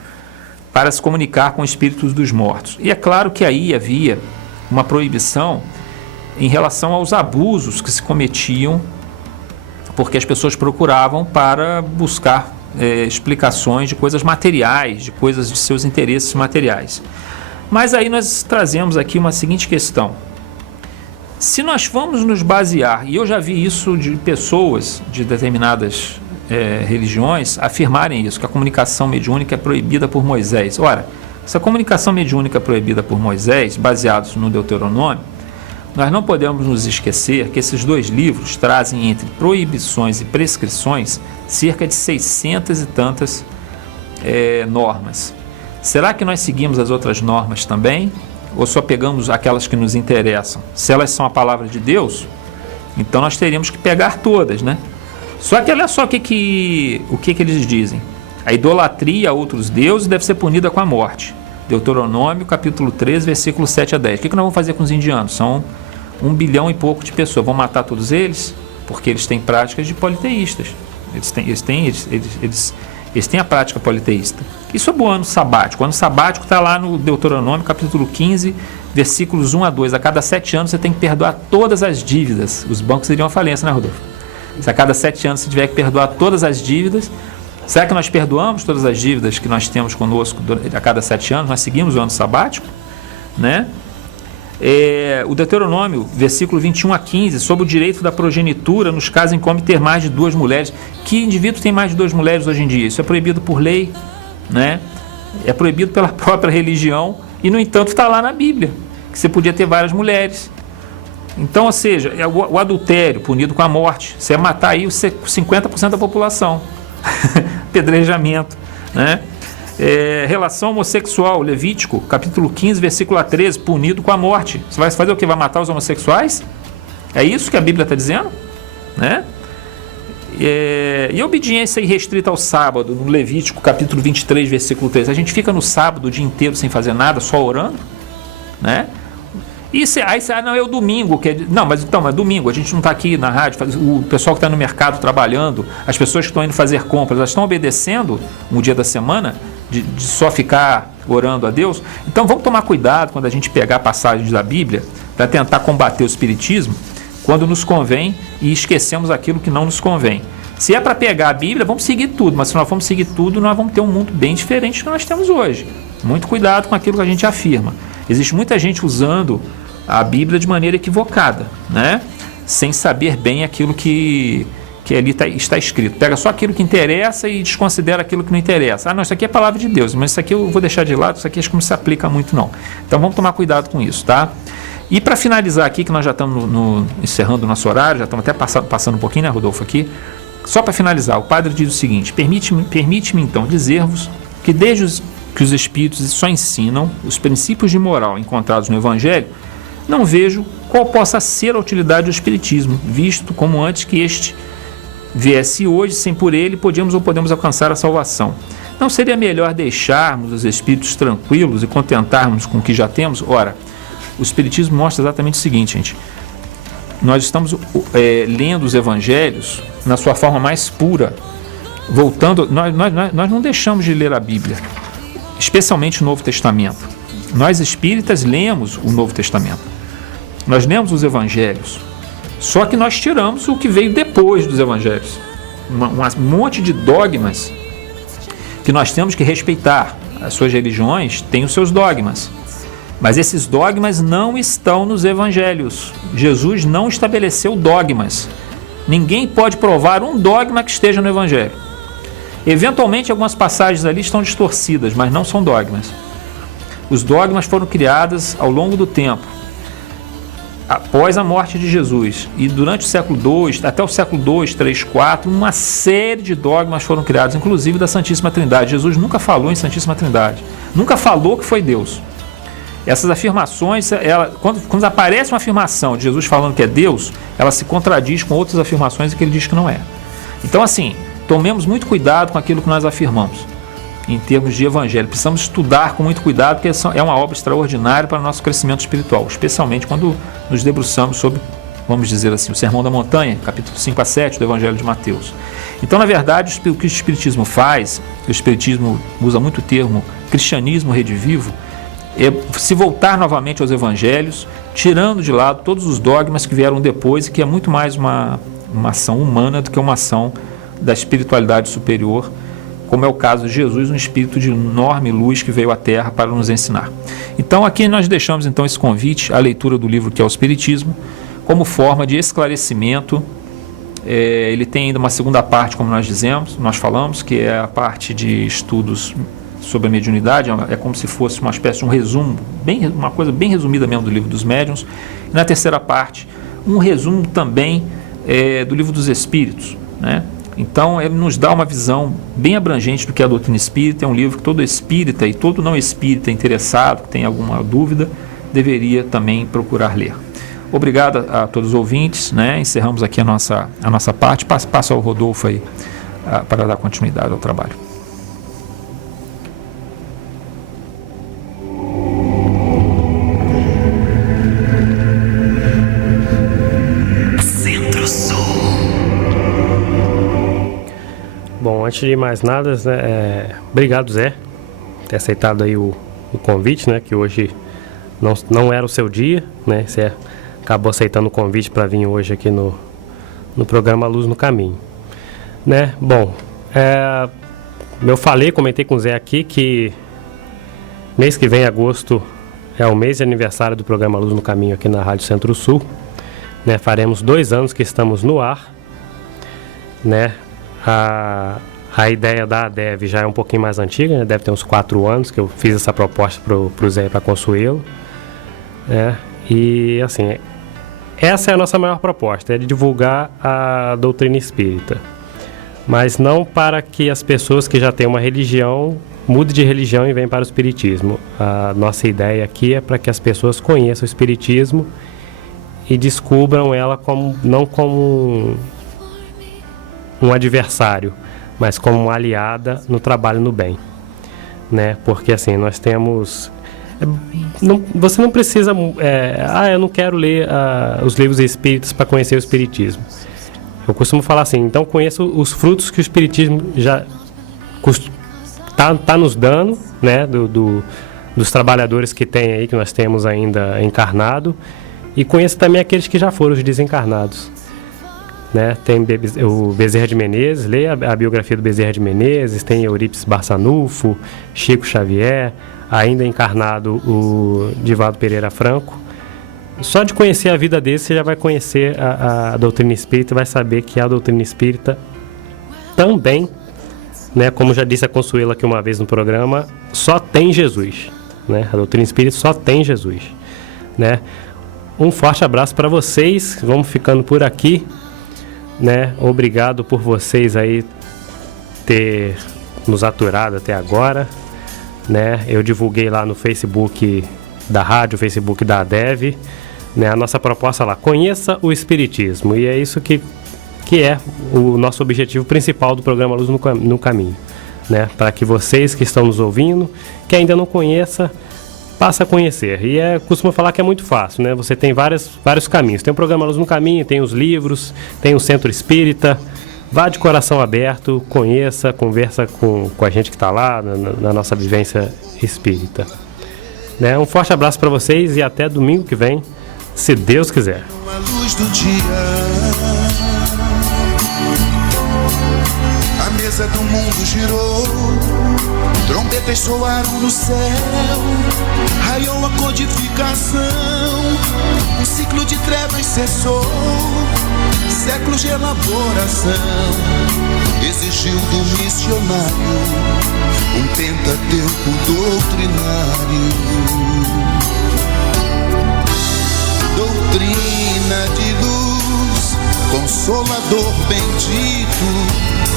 para se comunicar com espíritos dos mortos. E é claro que aí havia uma proibição em relação aos abusos que se cometiam, porque as pessoas procuravam para buscar explicações de coisas materiais, de coisas de seus interesses materiais. Mas aí nós trazemos aqui uma seguinte questão: se nós vamos nos basear, e eu já vi isso de pessoas de determinadas religiões afirmarem isso, que a comunicação mediúnica é proibida por Moisés. Ora, essa comunicação mediúnica proibida por Moisés, baseados no Deuteronômio, nós não podemos nos esquecer que esses dois livros trazem, entre proibições e prescrições, cerca de 600 e tantas normas. Será que nós seguimos as outras normas também? Ou só pegamos aquelas que nos interessam? Se elas são a palavra de Deus, então nós teríamos que pegar todas, né? Só que olha só o que eles dizem: a idolatria a outros deuses deve ser punida com a morte. Deuteronômio, capítulo 13, versículo 7 a 10. O que nós vamos fazer com os indianos? São 1 bilhão e pouco de pessoas. Vamos matar todos eles? Porque eles têm práticas de politeístas. Eles têm a prática politeísta. E sobre o ano sabático? O ano sabático está lá no Deuteronômio, capítulo 15, versículos 1 a 2. A cada 7 anos você tem que perdoar todas as dívidas. Os bancos iriam à falência, né, Rodolfo? Se a cada 7 anos você tiver que perdoar todas as dívidas, será que nós perdoamos todas as dívidas que nós temos conosco a cada 7 anos? Nós seguimos o ano sabático, né? O Deuteronômio, versículo 21 a 15, sobre o direito da progenitura nos casos em que homem ter mais de 2 mulheres. Que indivíduo tem mais de 2 mulheres hoje em dia? Isso é proibido por lei, né? É proibido pela própria religião e, no entanto, está lá na Bíblia, que você podia ter várias mulheres. Então, ou seja, o adultério punido com a morte. Você ia matar aí 50% da população. apedrejamento, né? Relação homossexual, Levítico, capítulo 15, versículo 13, punido com a morte. Você vai fazer o que? Vai matar os homossexuais? É isso que a Bíblia está dizendo? Né? E obediência irrestrita ao sábado, no Levítico, capítulo 23, versículo 13. A gente fica no sábado o dia inteiro sem fazer nada, só orando, né? Não, é o domingo. Não, mas então, é domingo, a gente não está aqui na rádio, o pessoal que está no mercado trabalhando, as pessoas que estão indo fazer compras, elas estão obedecendo um dia da semana de só ficar orando a Deus? Então vamos tomar cuidado quando a gente pegar passagens da Bíblia para tentar combater o espiritismo, quando nos convém e esquecemos aquilo que não nos convém. Se é para pegar a Bíblia, vamos seguir tudo, mas se nós formos seguir tudo, nós vamos ter um mundo bem diferente do que nós temos hoje. Muito cuidado com aquilo que a gente afirma. Existe muita gente usando a Bíblia de maneira equivocada, né? Sem saber bem aquilo que ali está escrito. Pega só aquilo que interessa e desconsidera aquilo que não interessa. Não, isso aqui é a palavra de Deus, mas isso aqui eu vou deixar de lado, isso aqui acho que não se aplica muito não. Então vamos tomar cuidado com isso, tá? E para finalizar aqui, que nós já estamos encerrando o nosso horário, já estamos até passando um pouquinho, né, Rodolfo, aqui. Só para finalizar, o padre diz o seguinte: permite-me então dizer-vos que desde que os Espíritos só ensinam os princípios de moral encontrados no Evangelho, não vejo qual possa ser a utilidade do Espiritismo, visto como antes que este viesse hoje, sem por ele podemos alcançar a salvação. Não seria melhor deixarmos os Espíritos tranquilos e contentarmos com o que já temos? Ora, o Espiritismo mostra exatamente o seguinte, gente. Nós estamos lendo os Evangelhos na sua forma mais pura. Voltando, nós não deixamos de ler a Bíblia, especialmente o Novo Testamento. Nós espíritas lemos o Novo Testamento. Nós lemos os Evangelhos. Só que nós tiramos o que veio depois dos Evangelhos. Um monte de dogmas que nós temos que respeitar. As suas religiões têm os seus dogmas. Mas esses dogmas não estão nos Evangelhos. Jesus não estabeleceu dogmas. Ninguém pode provar um dogma que esteja no Evangelho. Eventualmente, algumas passagens ali estão distorcidas, mas não são dogmas. Os dogmas foram criados ao longo do tempo, após a morte de Jesus. E durante o século II, até o século II, III, IV, uma série de dogmas foram criados, inclusive da Santíssima Trindade. Jesus nunca falou em Santíssima Trindade. Nunca falou que foi Deus. Essas afirmações, quando aparece uma afirmação de Jesus falando que é Deus, ela se contradiz com outras afirmações que ele diz que não é. Então, assim, tomemos muito cuidado com aquilo que nós afirmamos em termos de evangelho. Precisamos estudar com muito cuidado, porque é uma obra extraordinária para o nosso crescimento espiritual, especialmente quando nos debruçamos sobre, vamos dizer assim, o Sermão da Montanha, capítulo 5 a 7 do Evangelho de Mateus. Então, na verdade, o que o Espiritismo faz, o Espiritismo usa muito o termo cristianismo redivivo, é se voltar novamente aos Evangelhos, tirando de lado todos os dogmas que vieram depois, e que é muito mais uma ação humana do que uma ação da espiritualidade superior, como é o caso de Jesus, um espírito de enorme luz que veio à Terra para nos ensinar. Então aqui nós deixamos então esse convite à leitura do livro que é o Espiritismo, como forma de esclarecimento. Ele tem ainda uma segunda parte, como nós falamos, que é a parte de estudos sobre a mediunidade. É como se fosse uma espécie de um resumo, uma coisa bem resumida mesmo do livro dos médiuns. E na terceira parte, um resumo também do livro dos Espíritos, né? Então, ele nos dá uma visão bem abrangente do que é a doutrina espírita. É um livro que todo espírita e todo não espírita interessado, que tem alguma dúvida, deveria também procurar ler. Obrigado a todos os ouvintes, né? Encerramos aqui a nossa parte. Passa ao Rodolfo aí para dar continuidade ao trabalho. Bom, antes de mais nada, né, obrigado, Zé, por ter aceitado aí o convite, né, que hoje não era o seu dia, né, você acabou aceitando o convite para vir hoje aqui no programa Luz no Caminho, né. Bom, eu comentei com o Zé aqui que mês que vem, agosto, é o mês de aniversário do programa Luz no Caminho aqui na Rádio Centro-Sul, né, faremos 2 anos que estamos no ar, né. A ideia da ADEV já é um pouquinho mais antiga, né? Deve ter uns 4 anos que eu fiz essa proposta pro Zé para Consuelo, né? E assim, essa é a nossa maior proposta, é de divulgar a doutrina espírita. mas não para que as pessoas que já têm uma religião mudem de religião e venham para o Espiritismo. A nossa ideia aqui é para que as pessoas conheçam o Espiritismo e descubram ela não como um adversário, mas como uma aliada no trabalho no bem, né? Porque assim, nós temos... você não precisa... eu não quero ler os livros espíritas para conhecer o Espiritismo. Eu costumo falar assim, então conheça os frutos que o Espiritismo já tá nos dando, né? Dos trabalhadores que tem aí, que nós temos ainda encarnado, e conheça também aqueles que já foram, os desencarnados. Né? Tem o Bezerra de Menezes, leia a biografia do Bezerra de Menezes, tem Eurípides Barçanufo, Chico Xavier, ainda encarnado o Divaldo Pereira Franco. Só de conhecer a vida dele, você já vai conhecer a doutrina espírita e vai saber que a doutrina espírita também, né, como já disse a Consuelo aqui uma vez no programa, só tem Jesus. Né? A doutrina espírita só tem Jesus. Né? Um forte abraço para vocês, vamos ficando por aqui. Né? Obrigado por vocês aí ter nos aturado até agora, né? Eu divulguei lá no Facebook da rádio, Facebook da ADEV, né? A nossa proposta lá, conheça o Espiritismo, e é isso que é o nosso objetivo principal do programa Luz no Caminho, né? Para que vocês que estão nos ouvindo, que ainda não conheça, passa a conhecer. E costumo falar que é muito fácil, né? Você tem vários caminhos. Tem o programa Luz no Caminho, tem os livros, tem o Centro Espírita. Vá de coração aberto, conheça, conversa com a gente que está lá, na nossa vivência espírita. Né? Um forte abraço para vocês e até domingo que vem, se Deus quiser. A luz do dia, a mesa do mundo girou, trombetas soaram no céu, raiou a codificação, um ciclo de trevas cessou, séculos de elaboração, exigiu do missionário um pentateuco doutrinário. Doutrina de luz, consolador bendito,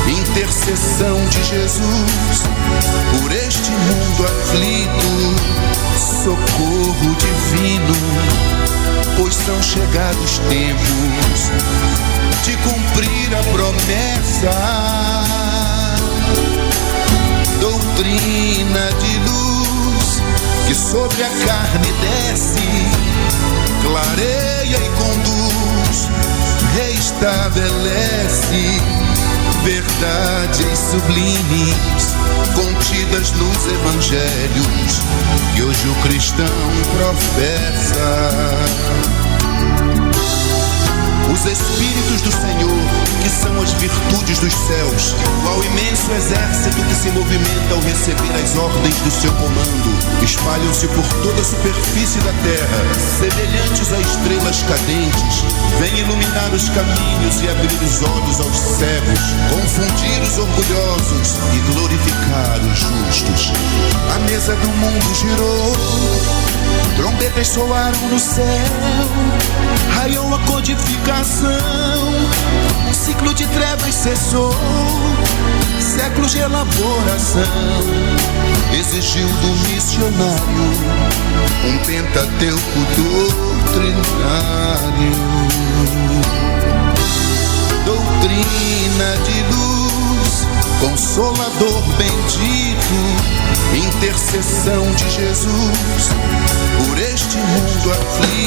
intercessão de Jesus por este mundo aflito, socorro divino, pois são chegados tempos de cumprir a promessa. Doutrina de luz que sobre a carne desce, clareia e conduz, reestabelece verdades sublimes contidas nos evangelhos que hoje o cristão professa. Os Espíritos do Senhor, que são as virtudes dos céus, qual imenso exército que se movimenta ao receber as ordens do seu comando, espalham-se por toda a superfície da terra, semelhantes a estrelas cadentes, vêm iluminar os caminhos e abrir os olhos aos cegos, confundir os orgulhosos e glorificar os justos. A mesa do mundo girou, trombetas soaram no céu, raiou a codificação, um ciclo de trevas cessou, séculos de elaboração, exigiu do missionário um pentateuco doutrinário. Doutrina de luz, consolador bendito, intercessão de Jesus